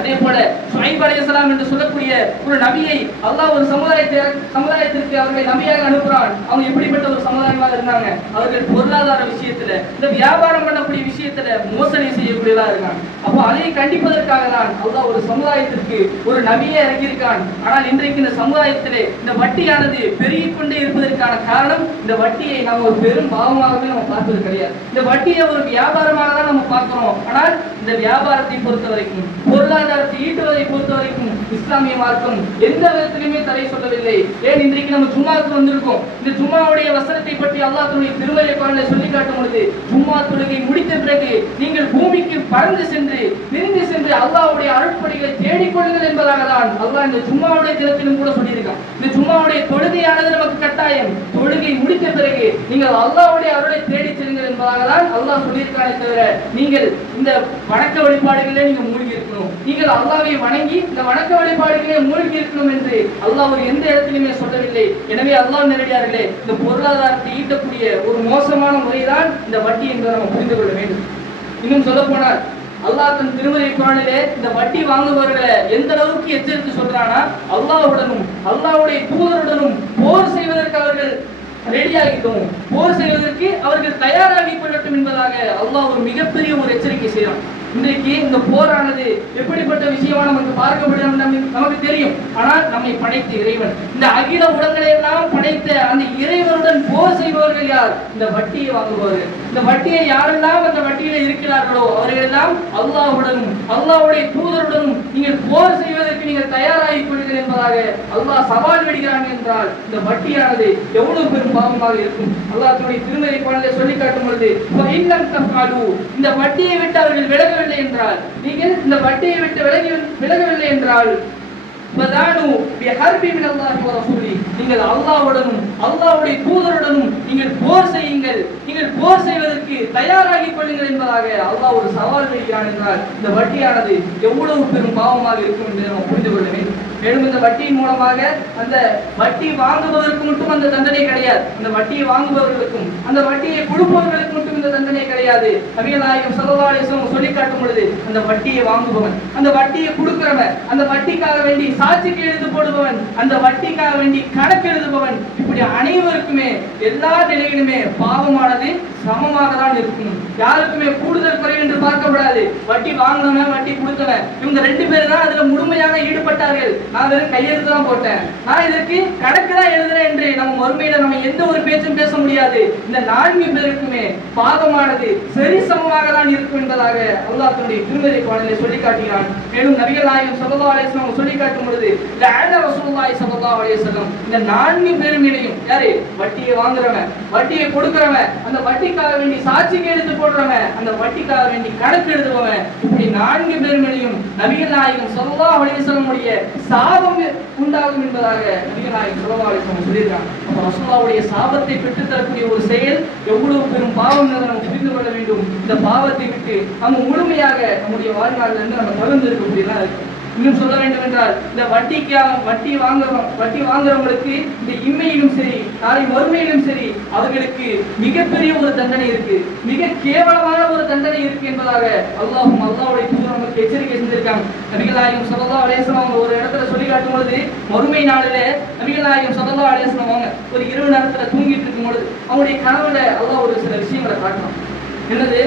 அதே போல ஷுஐப் அலைஹிஸ்ஸலாம் என்று சொல்லக்கூடிய ஒரு நபியை அல்லாஹ் ஒரு சமுதாயத்திற்கு அவர்களை நபியாக அனுப்புறான். அவங்க எப்படிப்பட்ட ஒரு சமுதாயமாக இருந்தாங்க, அவர்கள் பொருளாதார விஷயத்துல இந்த வியாபாரம் பண்ணக்கூடிய விஷயத்துல மோசடி செய்யக்கூடியதா இருக்காங்க. அப்போ அதை கண்டிப்பதற்காக தான் அல்லாஹ் ஒரு சமுதாயத்திற்கு ஒரு நபியை இறக்கியிருக்கான். ஆனால் இன்றைக்கு இந்த சமுதாயத்திலே இந்த வட்டியானது பெருகிக் கொண்டே இருப்பதற்கான காரணம், இந்த வட்டியை நாம் ஒரு பெரும் பாவமாகவே நம்ம பார்ப்பது கிடையாது. இந்த வட்டியை ஒரு வியாபாரமாக தான் நம்ம பார்க்கிறோம். ஆனால் இந்த வியாபாரத்தை பொறுத்த வரைக்கும் பொருளாதாரத்தை ஈட்டுவதை பொறுத்த வரைக்கும் இஸ்லாமிய மார்க்கம் எந்த விதத்திலுமே தடை சொல்லவில்லை. ஏன் இன்றைக்கு நம்ம ஜும்மாவுக்கு வந்திருக்கோம், இந்த ஜும்மாவுடைய வசனத்தை பற்றி அல்லாஹ் தன்னுடைய திருமறை குர்ஆனில் சொல்லி காட்டும் பொழுது, ஜும்மா தொழுகை முடித்த பிறகு நீங்கள் பூமிக்கு பறந்து சென்று விரிந்து சென்று அல்லாஹ்வுடைய அருட்படிகளை தேடிக்கொள்ளுங்கள் என்பதாக தான் அல்லாஹ் இந்த ஜும்மாவுடைய தினத்திலும் கூட சொல்லியிருக்கான். இந்த ஜும்மாவுடைய தொழுகையானது நமக்கு கட்டாயம். தொழுகை முடித்த பிறகு நீங்கள் அல்லாஹ்வுடைய அருளை தேடி செல்லுங்கள் என்பதாக தான் அல்லாஹ் சொல்லியிருக்கானே தவிர நீங்கள் இந்த வணக்க வழிபாடுகளே நீங்க மூழ்கி இருக்கணும், நீங்கள் அல்லாஹ்வை வணங்கி இந்த வணக்க வழிபாடுகளே மூழ்கி இருக்கணும் என்று அல்லாஹ் ஒரு எந்த இடத்திலுமே சொல்லவில்லை. எனவே அல்லாஹ் நேரடியார்களே, இந்த பொருளாதாரத்தை ஈட்டக்கூடிய ஒரு மோசமான முறைதான் இந்த வட்டி என்பதை நம்ம புரிந்து கொள்ள வேண்டும். இன்னும் சொல்ல போனால் அல்லாஹ் தன் திருமறை குர்ஆனிலே இந்த வட்டி வாங்குபவர்களை எந்த அளவுக்கு எச்சரித்து சொல்றானா, அல்லாஹ்வுடனும் அல்லாஹ்வுடைய தூதருடனும் போர் செய்வதற்கு அவர்கள் ரெடியாகிட்டோம், போர் செய்வதற்கு அவர்கள் தயாராகி கொள்ளட்டும் என்பதாக அல்லாஹ் ஒரு மிகப்பெரிய ஒரு எச்சரிக்கை செய்யறான். இன்றைக்கு இந்த போரானது எப்படிப்பட்ட விஷயமா நமக்கு பார்க்கப்படும் நமக்கு தெரியும். ஆனால் நம்மை படைத்த இறைவன், இந்த அகில உலகங்களை எல்லாம் படைத்த அந்த இறைவனுடன் போர் செய்பவர்கள் யார்? இந்த வட்டியை வாங்குபவர்கள். இந்த வட்டியை யாரெல்லாம் அந்த வட்டியில இருக்கிறார்களோ அவர்கள் எல்லாம் அல்லாஹ்வுடனும் அல்லாஹ்வுடைய தூதருடனும் நீங்கள் போர் செய்வதற்கு நீங்கள் தயாராகி கொள்ளுங்கள் என்பதாக அல்லாஹ் சவால் விடுகிறாங்க. என்றால் இந்த வட்டியானது எவ்வளவு பெரும் பாவமாக இருக்கும். அல்லாஹ் தன்னுடைய திருமறை குர்ஆனிலே சொல்லி காட்டும் பொழுது, இந்த வட்டியை விட்டு அவர்கள் விலகவில்லை என்றால், நீங்கள் இந்த வட்டியை விட்டு விலகவில்லை என்றால் நீங்கள் அல்லாஹ்வுடனும் அல்லாஹ்வுடைய தூதருடனும் நீங்கள் போர் செய்யுங்கள், நீங்கள் போர் செய்வதற்கு தயாராகி கொள்ளுங்கள் என்பதாக அல்லாஹ் ஒரு சவால் விடுகிறான். என்றால் இந்த வட்டியானது எவ்வளவு பெரும் பாவமாக இருக்கும் என்று நாம் புரிந்து கொள்ள வேண்டும். மேலும் இந்த வட்டியின் மூலமாக அந்த வட்டி வாங்குபவருக்கு மட்டும் அந்த தண்டனை கிடையாது, அந்த வட்டியை வாங்குபவர்களுக்கும் அந்த வட்டியை கொடுப்பவர்களுக்கு மட்டும் இந்த தண்டனை கிடையாது. நபிகள் நாயகம் ஸல்லல்லாஹு அலைஹி வஸல்லம் சொல்லி காட்டும் பொழுது, அந்த வட்டியை வாங்குபவன், அந்த வட்டியை கொடுக்கிறவன், அந்த வட்டிக்காக வேண்டி சாட்சிக்கு எழுது போடுபவன், அந்த வட்டிக்காக வேண்டி கணக்கு எழுதுபவன், இப்படி அனைவருக்குமே எல்லா நிலையிலுமே பாவமானது சமமாக தான் இருக்கும். யாருக்குமே கூடுதல் குறைவு என்று பார்க்கப்படாது. வட்டி வாங்கினவன் வட்டி கொடுத்தவன் இவங்க ரெண்டு பேர் தான் அதுல முழுமையாக ஈடுபட்டார்கள். நான் வெறும் கையெழுத்து தான் போட்டேன், நான் இதற்கு கணக்கு தான் எழுதுறேன் என்று நம்ம மறுமையில நம்ம எந்த ஒரு பேச்சும் பேச முடியாது. இந்த 4 பேருக்குமே பாவமானது சரி சமமாக தான் இருக்கும் என்பதாக அல்லாஹ் தன்னுடைய திருமறை குர்ஆனிலே சொல்லி காட்டுகிறான். மேலும் நபிகள் நாயகம் ஸல்லல்லாஹு அலைஹி வஸல்லம் சொல்லி காட்டும் பொழுது, லஅன ரசூலுல்லாஹி ஸல்லல்லாஹு அலைஹி வஸல்லம் இந்த 4 பேருமேலையும், யாரு? வட்டியை வாங்குறவன், வட்டியை கொடுக்கிறவன், அந்த வட்டிக்காக வேண்டி சாட்சிக்கு எடுத்து போடுறவன், அந்த வட்டிக்காக வேண்டி கணக்கு எழுதுபவன், இப்படி 4 பேருமேலையும் நபிகள் நாயகம் ஸல்லல்லாஹு அலைஹி வஸல்லம் உடைய சாபம் உண்டாகும் என்பதாக நபிகள் நாயகம் ஸல்லல்லாஹு அலைஹி வஸல்லம் சொல்லியிருக்காங்க. அப்ப ரசூலுல்லாஹ்வுடைய சாபத்தை பெற்று தரக்கூடிய ஒரு செயல் எவ்வளவு பெரும் பாவம் என்று நாம் புரிந்து கொள்ள வேண்டும். இந்த பாவத்தை விட்டு நம்ம முழுமையாக நம்முடைய வாழ்நாளில் இருந்து நம்ம தவிர்த்து இருக்கக்கூடியதான் இருக்கு. இன்னும் சொல்ல வேண்டும் என்றால், இந்த வட்டி வாங்குறவங்களுக்கு இந்த இம்மையிலும் சரி நாளை மறுமையிலும் சரி அவர்களுக்கு மிகப்பெரிய ஒரு தண்டனை இருக்கு, மிக கேவலமான ஒரு தண்டனை இருக்கு என்பதாக அல்லாஹ்வுடைய தூதர் நமக்கு எச்சரிக்கை செஞ்சிருக்காங்க. நபிகள் நாயகம் ஸல்லல்லாஹு அலைஹி வஸல்லம் ஒரு இடத்துல சொல்லி காட்டும் பொழுது, மறுமை நாளிலே நபிகள் நாயகம் ஸல்லல்லாஹு அலைஹி வஸல்லம் அவங்க ஒரு இரவு நேரத்துல தூங்கிட்டு இருக்கும் பொழுது அவங்களுடைய கனவுல அல்லாஹ் ஒரு சில விஷயங்களை காட்டணும். என்னது?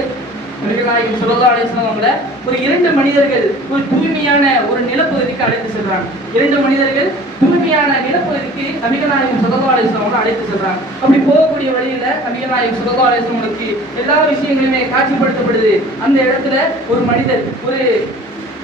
நபிகள் நாயகம் ஸல்லல்லாஹு அலைஹி வஸல்லம் அவங்கள ஒரு 2 மனிதர்கள் ஒரு தூய்மையான ஒரு நிலப்பகுதிக்கு அழைத்து செல்றாங்க. 2 மனிதர்கள் தூய்மையான நிலப்பகுதிக்கு நபிகள் நாயகம் ஸல்லல்லாஹு அலைஹி வஸல்லம் அழைத்து செல்றாங்க. அப்படி போகக்கூடிய வழியில நபிகள் நாயகம் ஸல்லல்லாஹு அலைஹி வஸல்லம் எல்லா விஷயங்களுமே காட்சிப்படுத்தப்படுது. அந்த இடத்துல ஒரு மனிதர் ஒரு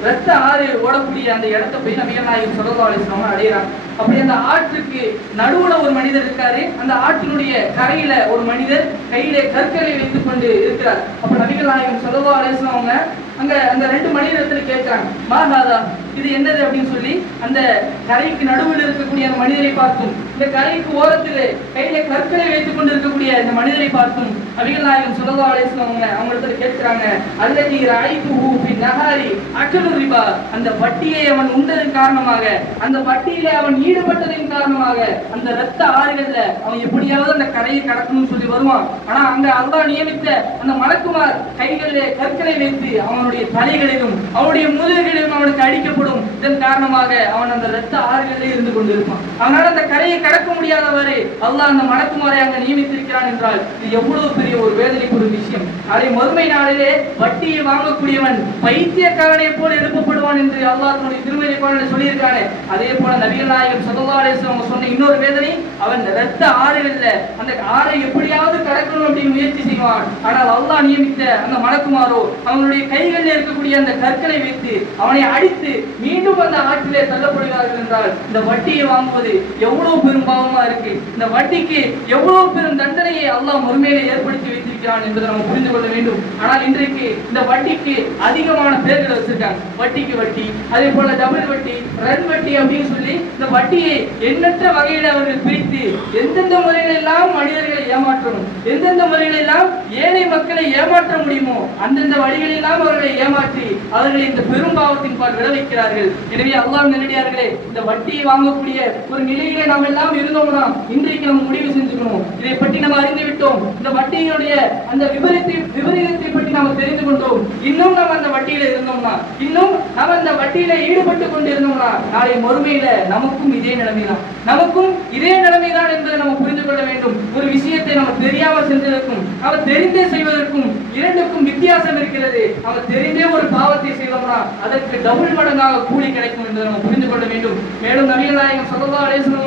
ரத்த ஆறு ஓடக்கூடிய அந்த இடத்தை போய் நபிகள் நாயகம் ஸல்லல்லாஹு அலைஹி வஸல்லம் அடையறாங்க. அப்படி அந்த ஆற்றுக்கு நடுவுல ஒரு மனிதர் இருக்காரு, அந்த ஆற்றினுடைய கரையில ஒரு மனிதர் கையிலே கற்களை வைத்துக் கொண்டு இருக்கிறார். அப்ப நபிகள் நாயகம் ஸல்லல்லாஹு அலைஹி வஸல்லம் அவங்க அங்க அந்த 2 மனிதர்கள் கேட்கிறாங்க, மாஹாதா, இது என்னது அப்படின்னு சொல்லி அந்த கரைக்கு நடுவில் இருக்கக்கூடிய அந்த மனிதரை பார்த்தும், இந்த கரைக்கு ஓரத்திலே கையில கற்களை வைத்துக் கொண்டு இருக்கக்கூடிய இந்த மனிதரை பார்த்தும் நபிகள் நாயகம் ஸல்லல்லாஹு அலைஹி வஸல்லம் அவங்க கேட்கிறாங்க, அல்லதி ராயிதுஹு ஃபி நஹாரி அகலு ரிபா, அந்த வட்டியை அவன் உண்டதன் காரணமாக, அந்த வட்டியிலே அவன் ஈடுபட்டதின் காரணமாக அந்த இரத்த ஆறுகள்ல அவன் எப்படியாவது அந்த கரையை கடக்கணும்னு சொல்லி வருவான். ஆனா அங்க அல்லாஹ் நியமித்த அந்த மலக்குமார் கைகளிலே கற்களை வைத்து அவனுடைய தலைகளிலும் அவனுடைய முதுகுகளிலும் அவனுக்கு அடிக்கப்படும். இதன் காரணமாக அவன் அந்த இரத்த ஆறுகளிலே இருந்து கொண்டிருப்பான். அவனால் அந்த கரையை கடக்க முடியாதவரை அல்லாஹ் அந்த மலக்குமாரை அங்க நியமித்திருக்கிறான் என்றால் இது எவ்வளவு பெரிய ஒரு வேதனைக்குரிய விஷயம். அதை மறுமை நாளிலே வட்டியை வாங்கக்கூடியவன் பைத்தியக்காரனை போல எழுப்பப்படுவான் என்று அல்லாஹ் தன்னுடைய திருமறை குர்ஆனில் சொல்லியிருக்கானே, அதே போல நபிகள் நாயகம் ஸல்லல்லாஹு அலைஹி வஸல்லம் சொன்ன இன்னொரு வேதனை, அவன் இரத்த ஆறுகள்ல அந்த ஆறை எப்படியாவது கடக்கணும் அப்படின்னு முயற்சி செய்வான். ஆனால் அல்லாஹ் நியமித்த அந்த மலக்குமாரோ அவனுடைய கைகளில் இருக்கக்கூடிய அந்த கற்களை வைத்து அவனை அடித்து மீண்டும் அந்த ஆற்றிலே தள்ளப்படுகிறார்கள். என்றால் இந்த வட்டியை வாங்குவது எவ்வளவு பெரும் பாவமா இருக்கு, இந்த வட்டிக்கு எவ்வளவு பெரும் தண்டனையை அல்லாஹ் மறுமையிலே ஏற்படுத்தி வைத்திருக்கிறான் என்பதை நம்ம புரிந்து கொள்ள வேண்டும். ஆனால் இன்றைக்கு இந்த வட்டிக்கு அதிகமான பேர்கள் வச்சிருக்காங்க. வட்டிக்கு வட்டி, அதே போல டபுள் வட்டி, ரன் வட்டி அப்படின்னு சொல்லி இந்த வட்டியை எண்ணற்ற வகையில அவர்கள் பிரித்து எந்தெந்த முறையில எல்லாம் மனிதர்களை ஏமாற்றணும், எந்தெந்த முறையில எல்லாம் ஏழை மக்களை ஏமாற்ற முடியுமோ அந்தந்த வழிகளில் எல்லாம் அவர்களை ஏமாற்றி அவர்களை இந்த பெரும் பாவத்தின் பால் விட வைக்கிறார்கள். எனவே அல்லாஹ் நல்லடியார்களே, இந்த வட்டியை வாங்கக்கூடிய ஒரு நிலையிலே நாம் எல்லாம் இருந்தோம்னா இன்றைக்கு நம்ம முடிவு செஞ்சுக்கணும். இதை பற்றி நம்ம அறிந்து விட்டோம். இந்த வட்டியினுடைய அந்த விபரீதத்தை பற்றி நாம் தெரிந்து கொண்டோம். இன்னும் நாம் அந்த வட்டியில இருந்தோம்னா, இன்னும் நாம் அந்த வட்டியில ஈடுபட்டு கொண்டிருந்தோம்னா, நாளை மறுமையில நமக்கும் இதே நிலைமைதான், நமக்கும் இதே நிலைமைதான் என்பதை நம்ம புரிந்து கொள்ள வேண்டும். ஒரு விஷயத்தை நம்ம தெரியாமல் செஞ்சதற்கும் அவர் தெரிந்தே செய்வதற்கும் இரண்டுக்கும் வித்தியாசம் இருக்கிறது. அவர் தெரிந்தே ஒரு பாவத்தை செய்தோம்னா அதற்கு டபுள் மடங்காக கூலி கிடைக்கும் என்பதை நம்ம புரிந்து கொள்ள வேண்டும். மேலும் நபிகள் நாயகம் ஸல்லல்லாஹு அலைஹி வஸல்லம்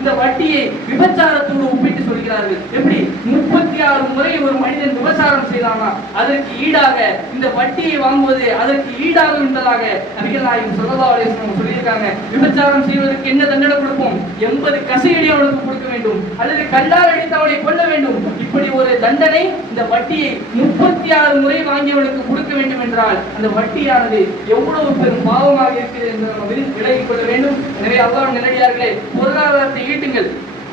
இந்த வட்டியை விபச்சாரத்தோடு ஒப்பிட்டு சொல்கிறார்கள். எப்படி 36 முறை ஒரு மனிதன் விபச்சாரம் செய்தானா அதற்கு ஈடாக இந்த வட்டியை வாங்குவது அதற்கு ஈடாக என்பதாக நபிகள் நாயகம் ஸல்லல்லாஹு அலைஹி வஸல்லம் சொல்லியிருக்காங்க. விபச்சாரம் செய்வதற்கு என்ன தண்டனை கொடுப்போம்? 80 கசையடி அவனுக்கு கொடுக்க வேண்டும், அல்லது கல்லால் அடித்து அவனை கொல்ல வேண்டும். இப்படி ஒரு தண்டனை இந்த வட்டியை 36 முறை வாங்கியவனுக்கு கொடுக்க வேண்டும் என்றால் அந்த வட்டியானது எவ்வளவு பெரும் பாவமாக இருக்கிறது என்று நம்ம விலகிக் கொள்ள வேண்டும். எனவே அல்லாஹ் நல்லடியார்களே, பொருளாதாரத்தை ஈட்டுங்கள்.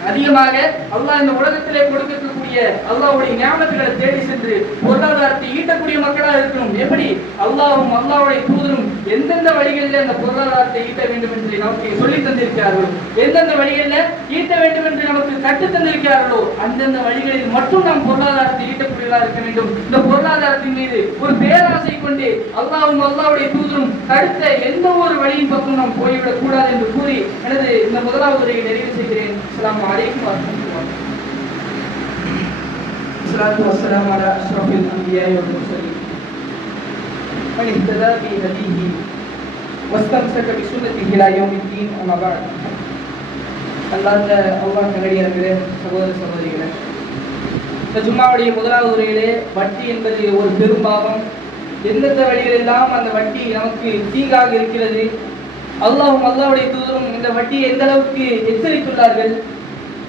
அதிகமாக அல்லாஹ் இந்த உலகத்திலே கொடுக்கக்கூடிய அல்லாஹ்வுடைய ஞானத்துகளை தேடி சென்று பொருளாதாரத்தை ஈட்டக்கூடிய மக்களாக இருக்கணும். எப்படி அல்லாஹ்வும் அல்லாஹ்வுடைய தூதரும் எந்தெந்த வழிகளில் அந்த பொருளாதாரத்தை ஈட்ட வேண்டும் என்று நமக்கு சொல்லி தந்திருக்கிறார்களோ, எந்தெந்த வழிகளில் ஈட்ட வேண்டும் என்று நமக்கு கற்று தந்திருக்கிறார்களோ அந்தந்த வழிகளில் மட்டும் நாம் பொருளாதாரத்தை ஈட்டக்கூடியதாக இருக்க வேண்டும். இந்த பொருளாதாரத்தின் மீது ஒரு பேராசை கொண்டு அல்லாஹ்வும் அல்லாஹ்வுடைய தூதரும் தடுத்த எந்த ஒரு வழியின் பக்கம் நாம் போய்விடக் கூடாது என்று கூறி எனது இந்த முதலாவது உரையை நிறைவு செய்கிறேன். அஸ்ஸலாமு அலைக்கும் வரஹ்மத்துல்லாஹி வஸல்லம். அலா அஷ்ரஃபில் அன்பியாஇ வல் முர்ஸலீன் மன் இஹ்ததா பி ஹதீஹி வஸ்தம்ஸக பி சுன்னத்திஹி இலா யௌமித்தீன். அம்மா பஅத். அல்லாஹ் நல்லடியார்களே, சகோதர சகோதரிகளே, இந்த ஜும்மாவுடைய முதலாவது உரையிலே வட்டி என்பது ஒரு பெரும் பாவம், எந்தெந்த வழிகளெல்லாம் அந்த வட்டி நமக்கு தீங்காக இருக்கிறது, அல்லாஹ்வும் அல்லாஹ்வுடைய தூதரும் இந்த வட்டியை எந்த அளவுக்கு எச்சரித்துள்ளார்கள்,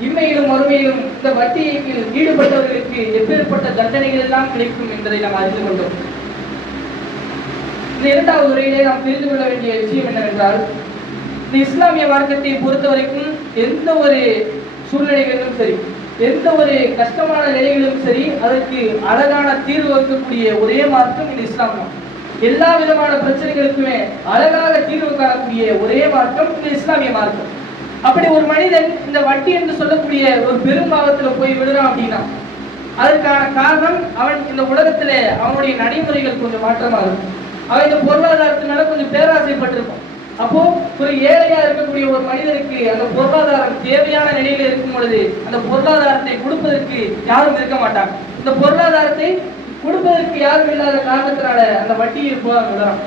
இம்மையிலும் மறுமையிலும் இந்த வட்டியில் ஈடுபட்டவர்களுக்கு எப்பேற்பட்ட தண்டனைகள் எல்லாம் கிடைக்கும் என்பதை நாம் அறிந்து கொண்டோம். இந்த இரண்டாவது உரையிலே நாம் தெரிந்து கொள்ள வேண்டிய விஷயம் என்னவென்றால், இந்த இஸ்லாமிய மார்க்கத்தை பொறுத்த வரைக்கும் எந்த ஒரு சூழ்நிலைகளிலும் சரி, எந்த ஒரு கஷ்டமான நிலைகளிலும் சரி, அதற்கு அழகான தீர்வு வைக்கக்கூடிய ஒரே மார்க்கம் இந்த இஸ்லாம் தான். எல்லா விதமான பிரச்சனைகளுக்குமே அழகாக தீர்வு காணக்கூடிய ஒரே மார்க்கம் இந்த இஸ்லாமிய மார்க்கம். அப்படி ஒரு மனிதன் இந்த வட்டி என்று சொல்லக்கூடிய ஒரு பெரும்பாவத்துல போய் விடுறான் அப்படின்னா அதற்கான காரணம் அவன் இந்த உலகத்துல அவனுடைய நடைமுறைகள் கொஞ்சம் மாற்றமா இருக்கும். அவன் இந்த பொருளாதாரத்தினால கொஞ்சம் பேராசைப்பட்டிருப்பான். அப்போ ஒரு ஏழையா இருக்கக்கூடிய ஒரு மனிதனுக்கு அந்த பொருளாதாரம் தேவையான நிலையில இருக்கும் பொழுது அந்த பொருளாதாரத்தை கொடுப்பதற்கு யாரும் இருக்க மாட்டாங்க. இந்த பொருளாதாரத்தை கொடுப்பதற்கு யாரும் இல்லாத காரணத்தினால அந்த வட்டியில் விடுறான்.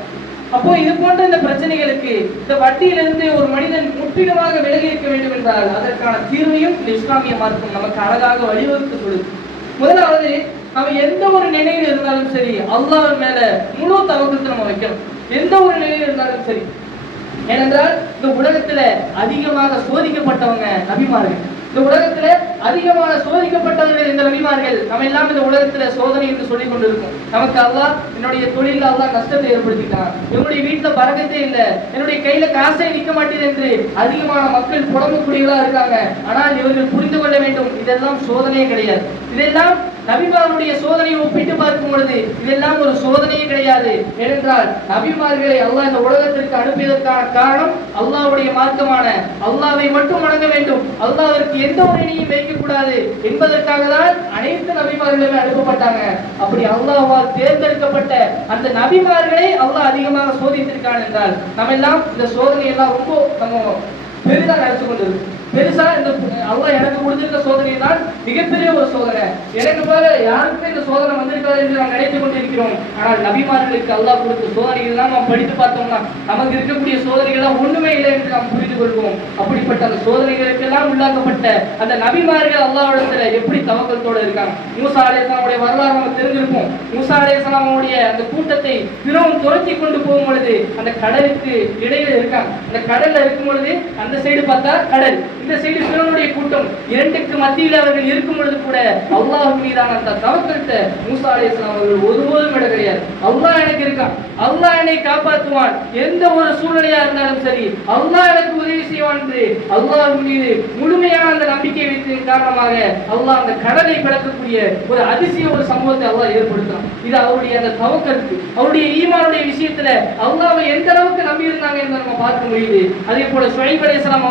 அப்போ இது போன்ற இந்த பிரச்சனைகளுக்கு இந்த வட்டியிலிருந்து ஒரு மனிதன் முற்றிலுமாக விலகி இருக்க வேண்டும் என்றால் அதற்கான தீர்வையும் இந்த இஸ்லாமிய மார்க்கம் நமக்கு அழகாக வழிவகுத்து சொல்லுது. முதலாவது, நம்ம எந்த ஒரு நிலையில் இருந்தாலும் சரி அல்லாஹ் மேல முழு தவக்கத்தை நம்ம வைக்கணும். எந்த ஒரு நிலையில் இருந்தாலும் சரி. ஏனென்றால் இந்த உலகத்துல அதிகமாக சோதிக்கப்பட்டவங்க நபிமார்கள். இந்த உலகத்துல அதிகமான சோதிக்கப்பட்டவர்கள் இந்த நபிமார்கள். நம்ம எல்லாம் இந்த உலகத்துல சோதனை என்று சொல்லிக் கொண்டிருக்கோம். நமக்கு அல்லாஹ் என்னுடைய தொழில அல்லாஹ் கஷ்டத்தை ஏற்படுத்திட்டான், என்னுடைய வீட்டுல பறக்கத்தே இல்லை, என்னுடைய கையில காசே நிற்க மாட்டேது என்று அதிகமான மக்கள் புலம்பக்கூடியவர்களா இருக்காங்க. ஆனால் இவர்கள் புரிந்து கொள்ள வேண்டும், இதெல்லாம் சோதனையே கிடையாது. இதெல்லாம் நபிமார்களுடைய சோதனையை ஒப்பிட்டு பார்க்கும் பொழுது இதெல்லாம் ஒரு சோதனையே கிடையாது. ஏனென்றால் நபிமார்களை அல்லாஹ் இந்த உலகத்திற்கு அனுப்பியதற்கான காரணம் அல்லாஹ்வுடைய மார்க்கமான அல்லாஹ்வை மட்டும் வணங்க வேண்டும், அல்லாஹ்விற்கு எந்த ஒரு இணையும் வைக்கக்கூடாது என்பதற்காக தான் அனைத்து நபிமார்களுமே அனுப்பப்பட்டாங்க. அப்படி அல்லாஹ்வால் தேர்ந்தெடுக்கப்பட்ட அந்த நபிமார்களை அல்லாஹ் அதிகமாக சோதித்திருக்கான் என்றால் நம்ம எல்லாம் இந்த சோதனையெல்லாம் ரொம்ப நம்ம பெரிதா நினைச்சு கொண்டிருக்கோம். பெருசா இந்த அல்லாஹ் எனக்கு கொடுத்திருக்க சோதனை தான் மிகப்பெரிய ஒரு சோதனை, எனக்கு போல யாருக்குமே இந்த சோதனை வந்திருக்காது என்று நாம் நினைத்துக் கொண்டிருக்கிறோம். ஆனால் நபிமார்களுக்கு அல்லாஹ் கொடுத்த சோதனைகள் தான் நாம் படித்து பார்த்தோம்னா நமக்கு இருக்கக்கூடிய சோதனைகள் ஒண்ணுமே இல்லை என்று நாம் புரிந்து கொள்வோம். அப்படிப்பட்ட அந்த சோதனைகளுக்கெல்லாம் உள்ளாக்கப்பட்ட அந்த நபிமார்கள் அல்லாஹ்விடத்துல எப்படி தவக்கத்தோடு இருக்காங்க. மூசா அலைஹிஸ்ஸலாமுடைய வரலாறு நம்ம தெரிஞ்சிருப்போம். மூசா அலைஹிஸ்ஸலாமுடைய அந்த கூட்டத்தை பிறவும் துரத்தி கொண்டு போகும் பொழுது அந்த கடலுக்கு இடையில இருக்காங்க. அந்த கடல்ல இருக்கும் பொழுது அந்த சைடு பார்த்தா கடல், இந்த சைடு பிறனுடைய கூட்டம், இரண்டுக்கு மத்தியில் அவர்கள் இருக்கும் பொழுது கூட அல்லாஹ் மீதான அந்த தவக்கத்தை மூசா அலைஹிஸ்ஸலாம் அவர்கள் ஒருபோதும் விட கிடையாது. அல்லாஹ் எனக்கு இருக்கான், அல்லாஹ் என்னை காப்பாற்றுவான், எந்த ஒரு சூழ்நிலையா இருந்தாலும் சரி அல்லாஹ் எனக்கு உதவி செய்வான் என்று அல்லாஹ் மீது முழுமையான அந்த நம்பிக்கை வைத்ததன் காரணமாக அல்லாஹ் அந்த கடலை பிளக்கக்கூடிய ஒரு அதிசய ஒரு சம்பவத்தை அல்லாஹ் ஏற்படுத்தலாம். இது அவருடைய அந்த தவக்கத்து, அவருடைய ஈமானுடைய விஷயத்துல அல்லாஹ்வை எந்த அளவுக்கு நம்பி இருந்தாங்க என்று நம்ம பார்க்க முடியுது. அதே போல ஷுஐப் அலைஹிஸ்ஸலாம்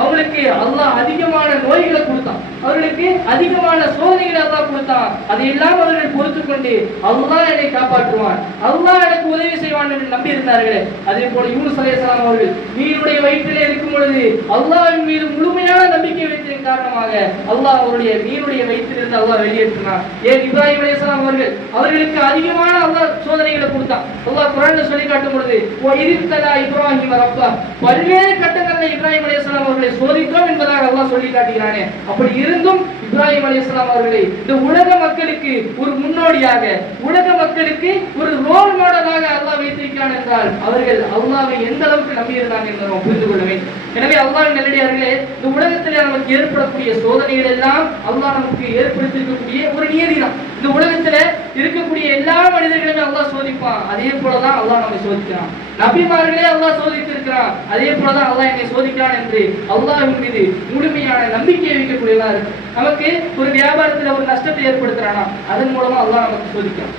அவங்களுக்கு அல்லாஹ் அதிகமான நோய்களை கொடுத்தான், அவர்களுக்கு அதிகமான சோதனைகளை அல்லாஹ் கொடுத்தான். அதையெல்லாம் அவர்கள் பொறுத்து கொண்டு அல்லாஹ் என்னை காப்பாற்றுவான், அல்லாஹ் எனக்கு உதவி செய்வான் என்று நம்பி இருந்தார்களே. அதே போல யூனுஸ் அலைஹிஸ்ஸலாம் அவர்கள் மீனுடைய வயிற்றிலே இருக்கும் பொழுது அல்லாஹ்வின் மீது முழுமையான நம்பிக்கை வைத்ததன் காரணமாக அல்லாஹ் அவருடைய மீனுடைய வயிற்றிலிருந்து அல்லாஹ் வெளியேற்றினார். ஏன் இப்ராஹிம் அலைஹிஸ்ஸலாம் அவர்களுக்கு அதிகமான அல்லாஹ் சோதனைகளை கொடுத்தான். அல்லாஹ் குர்ஆன்ல சொல்லி காட்டும் பொழுது வஇரித்தலா இப்ராஹிம் ரப்பா, பல்வேறு கட்டங்களில் இப்ராஹிம் அலைஹிஸ்ஸலாம் அவர்களை சோதித்தோம் என்பதாக அல்லாஹ் சொல்லி காட்டுகிறானே. அப்படி இருந்தும் இப்ராஹிம் அலைஹிஸ்ஸலாம் அவர்களை இந்த உலக மக்களுக்கு ஒரு முன்னோடியாக, உலக மக்களுக்கு ஒரு ரோல் மாடலாக அல்லாஹ் வைத்திருக்கிறான் என்றால் அவர்கள் அல்லாஹ்வை எந்த அளவுக்கு நம்பியிருந்தாங்க என்று நாம் புரிந்து கொள்ள வேண்டும். எனவே அல்லாஹ்வின் நல்லடியார்களே, இந்த உலகத்தில் நமக்கு ஏற்படக்கூடிய சோதனைகள் எல்லாம் அல்லாஹ் நமக்கு ஏற்படுத்தியிருக்கக்கூடிய ஒரு நியதி தான். இந்த உலகத்துல இருக்கக்கூடிய எல்லா மனிதர்களுமே அல்லாஹ் சோதிப்பான். அதே போலதான் அல்லாஹ் நம்மை சோதிக்கிறான். நபிமார்களே அல்லாஹ் சோதித்திருக்கிறான், அதே போலதான் அல்லாஹ் என்னை சோதிக்கிறான் என்று அல்லாஹ்வின் மீது முழுமையான நம்பிக்கை வைக்கக்கூடியதா இருக்கு. நமக்கு ஒரு வியாபாரத்துல ஒரு நஷ்டத்தை ஏற்படுத்துறானா, அதன் மூலமா அல்லாஹ் நமக்கு சோதிக்கிறான்.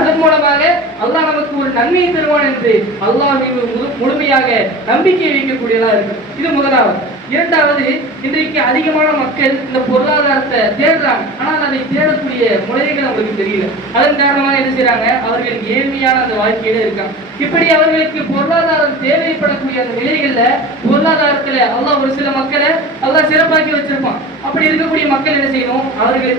அதன் மூலமாக அல்லாஹ் நமக்கு ஒரு நன்மையை தருவான் என்று அல்லாஹ் மீது முழுமையாக நம்பிக்கை வைக்கக்கூடியதா இருக்கு. இது முதலாவது. இரண்டாவது, இன்றைக்கு அதிகமான மக்கள் இந்த பொருளாதாரத்தை தேடுறாங்க, ஆனால் அதை தேடக்கூடிய முறைகள் அவங்களுக்கு தெரியல. அதன் காரணமாக என்ன செய்யறாங்க, அவர்கள் ஏழ்மையான அந்த வாழ்க்கையில இருக்காங்க. இப்படி அவர்களுக்கு பொருளாதாரம் தேவைப்படக்கூடிய அந்த நிலைகள்ல பொருளாதாரத்துல அல்லாஹ் ஒரு சில மக்களை அல்லாஹ் சிறப்பாக்கி வச்சிருப்பான். அப்படி இருக்கக்கூடிய மக்கள் என்ன செய்யணும், அவர்கள்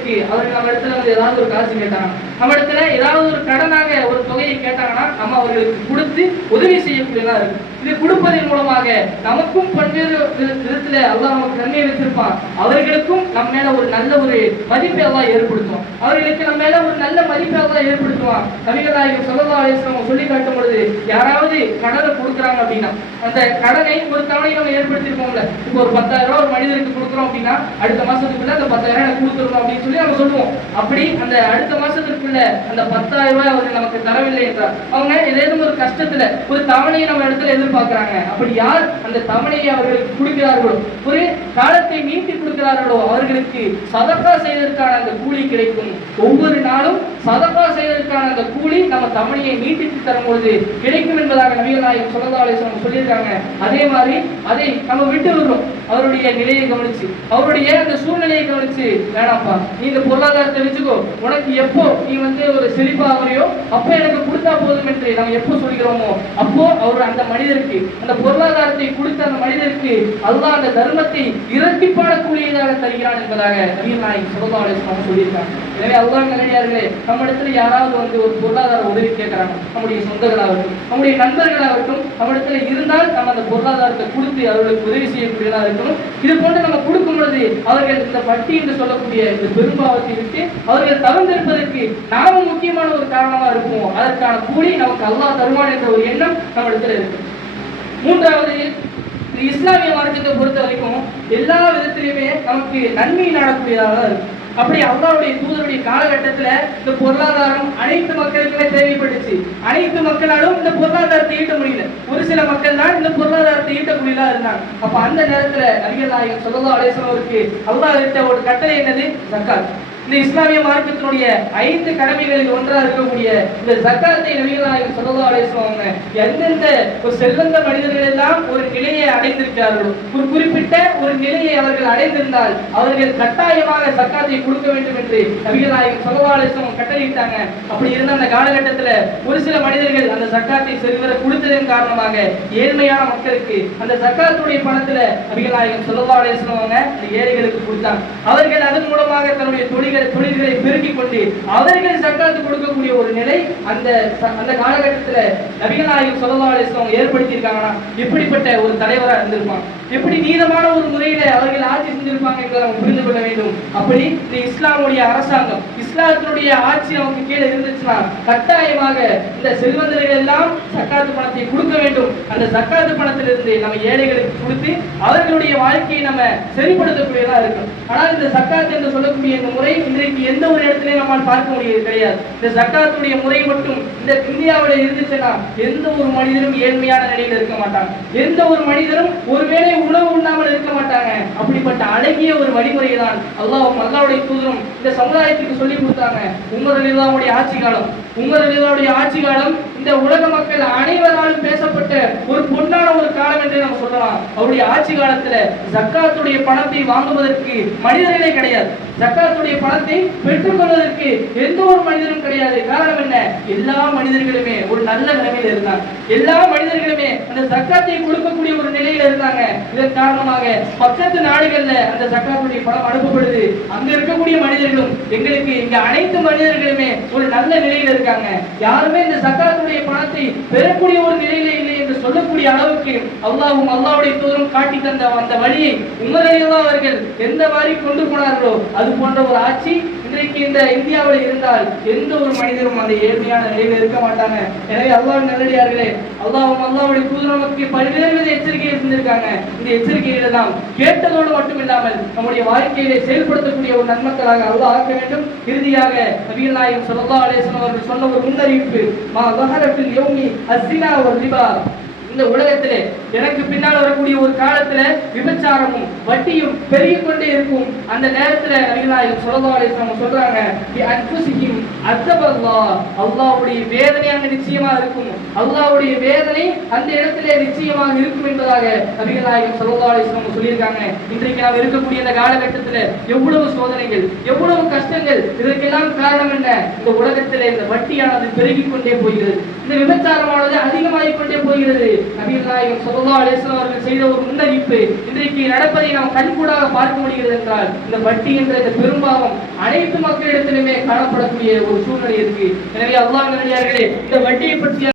நம்ம இடத்துல வந்து ஏதாவது ஒரு காசு கேட்டாங்க, நம்ம இடத்துல ஏதாவது ஒரு கடனாக ஒரு தொகையை கேட்டாங்கன்னா நம்ம அவர்களுக்கு கொடுத்து உதவி செய்யக்கூடியதா இருக்கு. இது கொடுப்பதன் மூலமாக நமக்கும் பல்வேறு விதத்துல அல்லாஹ் நமக்கு நன்மை வச்சிருப்பான். அவர்களுக்கும் நம்ம மேல ஒரு நல்ல ஒரு மதிப்பை அல்லாஹ் ஏற்படுத்தும், அவர்களுக்கு நம்ம மேல ஒரு நல்ல மதிப்பை அல்லாஹ் ஏற்படுத்துவான். நபிகள் நாயகம் ஸல்லல்லாஹு அலைஹி வஸல்லம் சொல்லி காட்டும் பொழுது, யாராவது கடனை கொடுக்குறாங்க அப்படின்னா அந்த கடனை ஒரு தவணை நம்ம ஏற்படுத்திருப்போம்ல. இப்போ ஒரு 10,000 ரூபாய் ஒரு மனிதருக்கு கொடுக்குறோம் அப்படின்னா அடுத்த மாசத்துக்குள்ள அந்த 10,000 எனக்கு கொடுத்துருக்கோம் அப்படின்னு சொல்லி நம்ம சொல்லுவோம். அப்படி அந்த அடுத்த மாசத்திற்குள்ள அந்த 10,000 ரூபாய் அவர்கள் நமக்கு தரவில்லை என்றால் அவங்க ஏதேனும் ஒரு கஷ்டத்துல ஒரு தவணையை நம்ம இடத்துல எதிர்பார்க்கிறாங்க. அப்படி யார் அந்த தவணையை அவர்களுக்கு கொடுக்கிறார்களோ, ஒரு காலத்தை நீட்டி கொடுக்கிறார்களோ, அவர்களுக்கு சதகா செய்வதற்கான அந்த கூலி கிடைக்கும். ஒவ்வொரு நாளும் சதகா செய்வதற்கான அந்த கூலி நம்ம தவணையை நீட்டித்து தரும் பொழுது கிடைக்கும் என்பதாக நபிகள் நாயகம் ஸல்லல்லாஹு அலைஹி வஸல்லம் சொல்லியிருக்காங்க. அதே மாதிரி அதை நம்ம விட்டு விடுறோம். அவருடைய நிலையை கவனிச்சு, அவருடைய அந்த சூழ்நிலையை கவனிச்சு, வேணாப்பா நீ இந்த பொருளாதாரத்தை வச்சுக்கோ, உனக்கு எப்போ நீ வந்து ஒரு செழிப்பா ஆகுறியோ அப்ப எனக்கு கொடுத்தா போதும் என்று நம்ம எப்போ சொல்கிறோமோ அப்போ அவர் அந்த மனிதருக்கு அந்த பொருளாதாரத்தை கொடுத்த அந்த மனிதருக்கு அல்லாஹ் அந்த தர்மத்தை இரட்டிப்பான கூலியதாக தருகிறான் என்பதாக நபிகள் நாயகம் ஸல்லல்லாஹு அலைஹி வஸல்லம் சொல்லியிருக்காங்க. எனவே அல்லாஹ் நல்லடியார்களே, நம்ம இடத்துல யாராவது வந்து ஒரு பொருளாதார உதவி கேட்கிறாங்க, நம்முடைய சொந்தங்களாகட்டும் நம்முடைய நண்பர்களாகட்டும், நம்ம இடத்துல இருந்தால் நம்ம அந்த பொருளாதாரத்தை கொடுத்து அவர்களுக்கு உதவி செய்யக்கூடியதா இருக்கணும். இது போன்று நம்ம கொடுக்கும் பொழுது அவர்கள் இந்த வட்டி என்று சொல்லக்கூடிய இந்த பெரும்பாவத்தை விட்டு அவர்கள் தவிர்த்திருப்பதற்கு நாமும் முக்கியமான ஒரு காரணமா இருப்போம். அதற்கான கூலி நமக்கு அல்லாஹ் தருவான் என்ற ஒரு எண்ணம் நம்ம இடத்துல இருக்கு. மூன்றாவது, இஸ்லாமிய மார்க்கத்தை பொறுத்த வரைக்கும் எல்லா விதத்திலுமே நமக்கு நன்மை நாடக்கூடியதாக இருக்கு. அப்படி அல்லாஹ்வுடைய தூதருடைய காலகட்டத்துல இந்த பொருளாதாரம் அனைத்து மக்களுக்குமே தேவைப்பட்டுச்சு. அனைத்து மக்களாலும் இந்த பொருளாதாரத்தை ஈட்ட முடியல, ஒரு சில மக்கள் தான் இந்த பொருளாதாரத்தை ஈட்டக்கூடியதா இருந்தாங்க. அப்ப அந்த நேரத்துல நபிகள் நாயகம் ஸல்லல்லாஹு அலைஹி வஸல்லம் அவருக்கு அல்லாஹ் இட்ட ஒரு கட்டளை என்னது, ஜக்காத். இந்த இஸ்லாமிய மார்க்கத்தினுடைய 5 கடமைகளில் ஒன்றாக இருக்கக்கூடிய இந்த ஜக்காத்தை நபிகள் நாயகம் ஸல்லல்லாஹு அலைஹி வஸல்லம் எந்தெந்த ஒரு செல்வந்த மனிதர்கள் எல்லாம் ஒரு நிலையை அடைந்திருக்கிறார்களோ, ஒரு குறிப்பிட்ட ஒரு நிலையை அவர்கள் அடைந்திருந்தால் அவர்கள் கட்டாயமாக ஜக்காத்தை கொடுக்க வேண்டும் என்று நபிகள் நாயகம் ஸல்லல்லாஹு அலைஹி வஸல்லம் கட்டளையிட்டாங்க. அப்படி இருந்த அந்த காலகட்டத்தில் ஒரு சில மனிதர்கள் அந்த ஜக்காத்தை சரிவர கொடுத்ததன் காரணமாக ஏழ்மையான மக்களுக்கு அந்த ஜக்காத்துடைய பணத்துல நபிகள் நாயகம் ஸல்லல்லாஹு அலைஹி வஸல்லம் அந்த ஏழைகளுக்கு கொடுத்தாங்க. அவர்கள் அதன் மூலமாக தன்னுடைய தொழில்களை பெருக்கிக் கொண்டு அவர்கள் ஜக்காத்து கொடுக்கக்கூடிய ஒரு நிலை அந்த காலகட்டத்தில் நபிகள் நாயகம் ஸல்லல்லாஹு அலைஹி வஸல்லம் ஏற்படுத்தியிருக்காங்கன்னா எப்படிப்பட்ட ஒரு தலைவராக இருந்திருப்பாங்க, எப்படி நீதமான ஒரு முறையில அவர்கள் ஆட்சி செஞ்சிருப்பாங்க என்பதை நம்ம புரிந்து கொள்ள வேண்டும். அப்படி இந்த இஸ்லாமுடைய அரசாங்கம், இஸ்லாத்தினுடைய ஆட்சி நமக்கு கீழே இருந்துச்சுன்னா கட்டாயமாக இந்த செல்வந்தர்கள் எல்லாம் ஜக்காத்து பணத்தை கொடுக்க வேண்டும். அந்த ஜக்காத்து பணத்திலிருந்து நம்ம ஏழைகளுக்கு கொடுத்து அவர்களுடைய வாழ்க்கையை நம்ம சரிப்படுத்தக்கூடியதா இருக்கும். ஆனால் இந்த ஜக்காத் என்று சொல்லக்கூடிய இந்த முறை இன்றைக்கு எந்த ஒரு இடத்திலையும் நம்மால் பார்க்க முடியாது கிடையாது. இந்த ஜக்காத்துடைய முறை மட்டும் இந்த இந்தியாவில் இருந்துச்சுன்னா எந்த ஒரு மனிதரும் ஏழ்மையான நிலையில் இருக்க மாட்டாங்க, எந்த ஒரு மனிதரும் ஒருவேளை உணவு உண்ணாமல் இருக்க மாட்டாங்க. அப்படிப்பட்ட அழகிய ஒரு வழிமுறையை தான் அல்லாஹ்வுடைய தூதரும் இந்த சமுதாயத்துக்கு சொல்லி கொடுத்தாங்க. உமர் ரலியல்லாஹுடைய ஆட்சி காலம், உமர் ரலியல்லாஹுடைய ஆட்சி காலம் இந்த உலக மக்கள் அனைவராலும் பேசப்பட்ட ஒரு பொன்னான ஒரு காலம் என்று நம்ம சொல்லலாம். அவருடைய ஆட்சி காலத்துல ஜக்காத்துடைய பணத்தை வாங்குவதற்கு மனிதர்களே கிடையாது. ஜக்காத்துடைய பணத்தை பெற்றுக்கொள்வதற்கு எந்த ஒரு மனிதரும் கிடையாது. காரணம் என்ன? எல்லா மனிதர்களுமே ஒரு நல்ல நிலைமையில இருந்தாங்க. எல்லா மனிதர்களுமே அந்த ஜக்காத்தை கொடுக்கக்கூடிய ஒரு நிலையில இருந்தாங்க. இதன் காரணமாக பக்கத்து நாடுகள்ல அந்த ஜக்காத்துடைய பணம் அனுப்பப்படுது. அங்க இருக்கக்கூடிய மனிதர்களும் எங்களுக்கு இங்க அனைத்து மனிதர்களுமே ஒரு நல்ல நிலையில இருக்காங்க. யாருமே இந்த ஜக்காத்துடைய பணத்தை பெறக்கூடிய ஒரு நிலையில இல்லை என்று சொல்லக்கூடிய அளவுக்கு அல்லாஹ்வும் அல்லாஹ்வுடைய தூதரும் காட்டி தந்த அந்த வழியை உமர் ரலியல்லாஹு அவர்கள் எந்த மாதிரி கொண்டு போனார்களோ அது போன்ற ஒரு ஆட்சி இன்றைக்கு இந்த இந்தியாவில் இருந்தால் எந்த ஒரு மனிதரும் அந்த ஏழ்மையான நிலையில இருக்க மாட்டாங்க. எனவே அல்லாஹ் நல்லடியார்களே, அல்லாஹ்வும் அல்லாஹ்வுடைய தூதர் நமக்கு பல்வேறு வித எச்சரிக்கை இருந்திருக்காங்க. இந்த எச்சரிக்கைகளை நாம் கேட்டதோடு மட்டும் இல்லாமல் நம்முடைய வாழ்க்கையிலே செயல்படுத்தக்கூடிய ஒரு நன்மக்களாக அல்லாஹ் ஆக்க வேண்டும். இறுதியாக நபிகள் நாயகம் ஸல்லல்லாஹு அலைஹி வஸல்லம் அவர்கள் சொன்ன ஒரு முன்னறிவிப்பு, மா ظهر في اليوم الزنا والربا. இந்த உலகத்திலே எனக்கு பின்னால் வரக்கூடிய ஒரு காலத்துல விபச்சாரமும் வட்டியும் பெருகிக் கொண்டே இருக்கும். அந்த நேரத்துல நபிகள் நாயகம் ஸல்லல்லாஹு அலைஹி வஸல்லம் சொல்றாங்க, அன்ஃபுஸிஹிம் அஸபல்லாஹ், அல்லாஹ்வுடைய வேதனை அங்க நிச்சயமா இருக்கும். அல்லாஹ்வுடைய வேதனை அந்த இடத்திலே நிச்சயமாக இருக்கும் என்பதாக நபிகள் நாயகம் ஸல்லல்லாஹு அலைஹி வஸல்லம் சொல்லியிருக்காங்க. இன்றைக்கு நாம் இருக்கக்கூடிய இந்த காலகட்டத்துல எவ்வளவு சோதனைகள், எவ்வளவு கஷ்டங்கள், இதற்கெல்லாம் காரணம் என்ன? இந்த உலகத்திலே இந்த வட்டியானது பெருகிக் கொண்டே போகிறது, இந்த விபச்சாரமானது அதிகமாகிக் கொண்டே போகிறது. நபிகள் நாயகம் ஸல்லல்லாஹு அலைஹி வஸல்லம் அவர்கள் செய்த ஒரு முன்னறிவிப்பு இன்றைக்கு நடப்பதை நாம் கண்கூடாக பார்க்க முடிகிறது என்றால், இந்த வட்டி என்ற இந்த பெரும்பாவம் அனைத்து மக்களிடத்திலுமே காணப்படக்கூடிய ஒரு சூழ்நிலை இருக்கு. எனவே அல்லாஹ் நல்லடியார்களே, இந்த வட்டியை பற்றி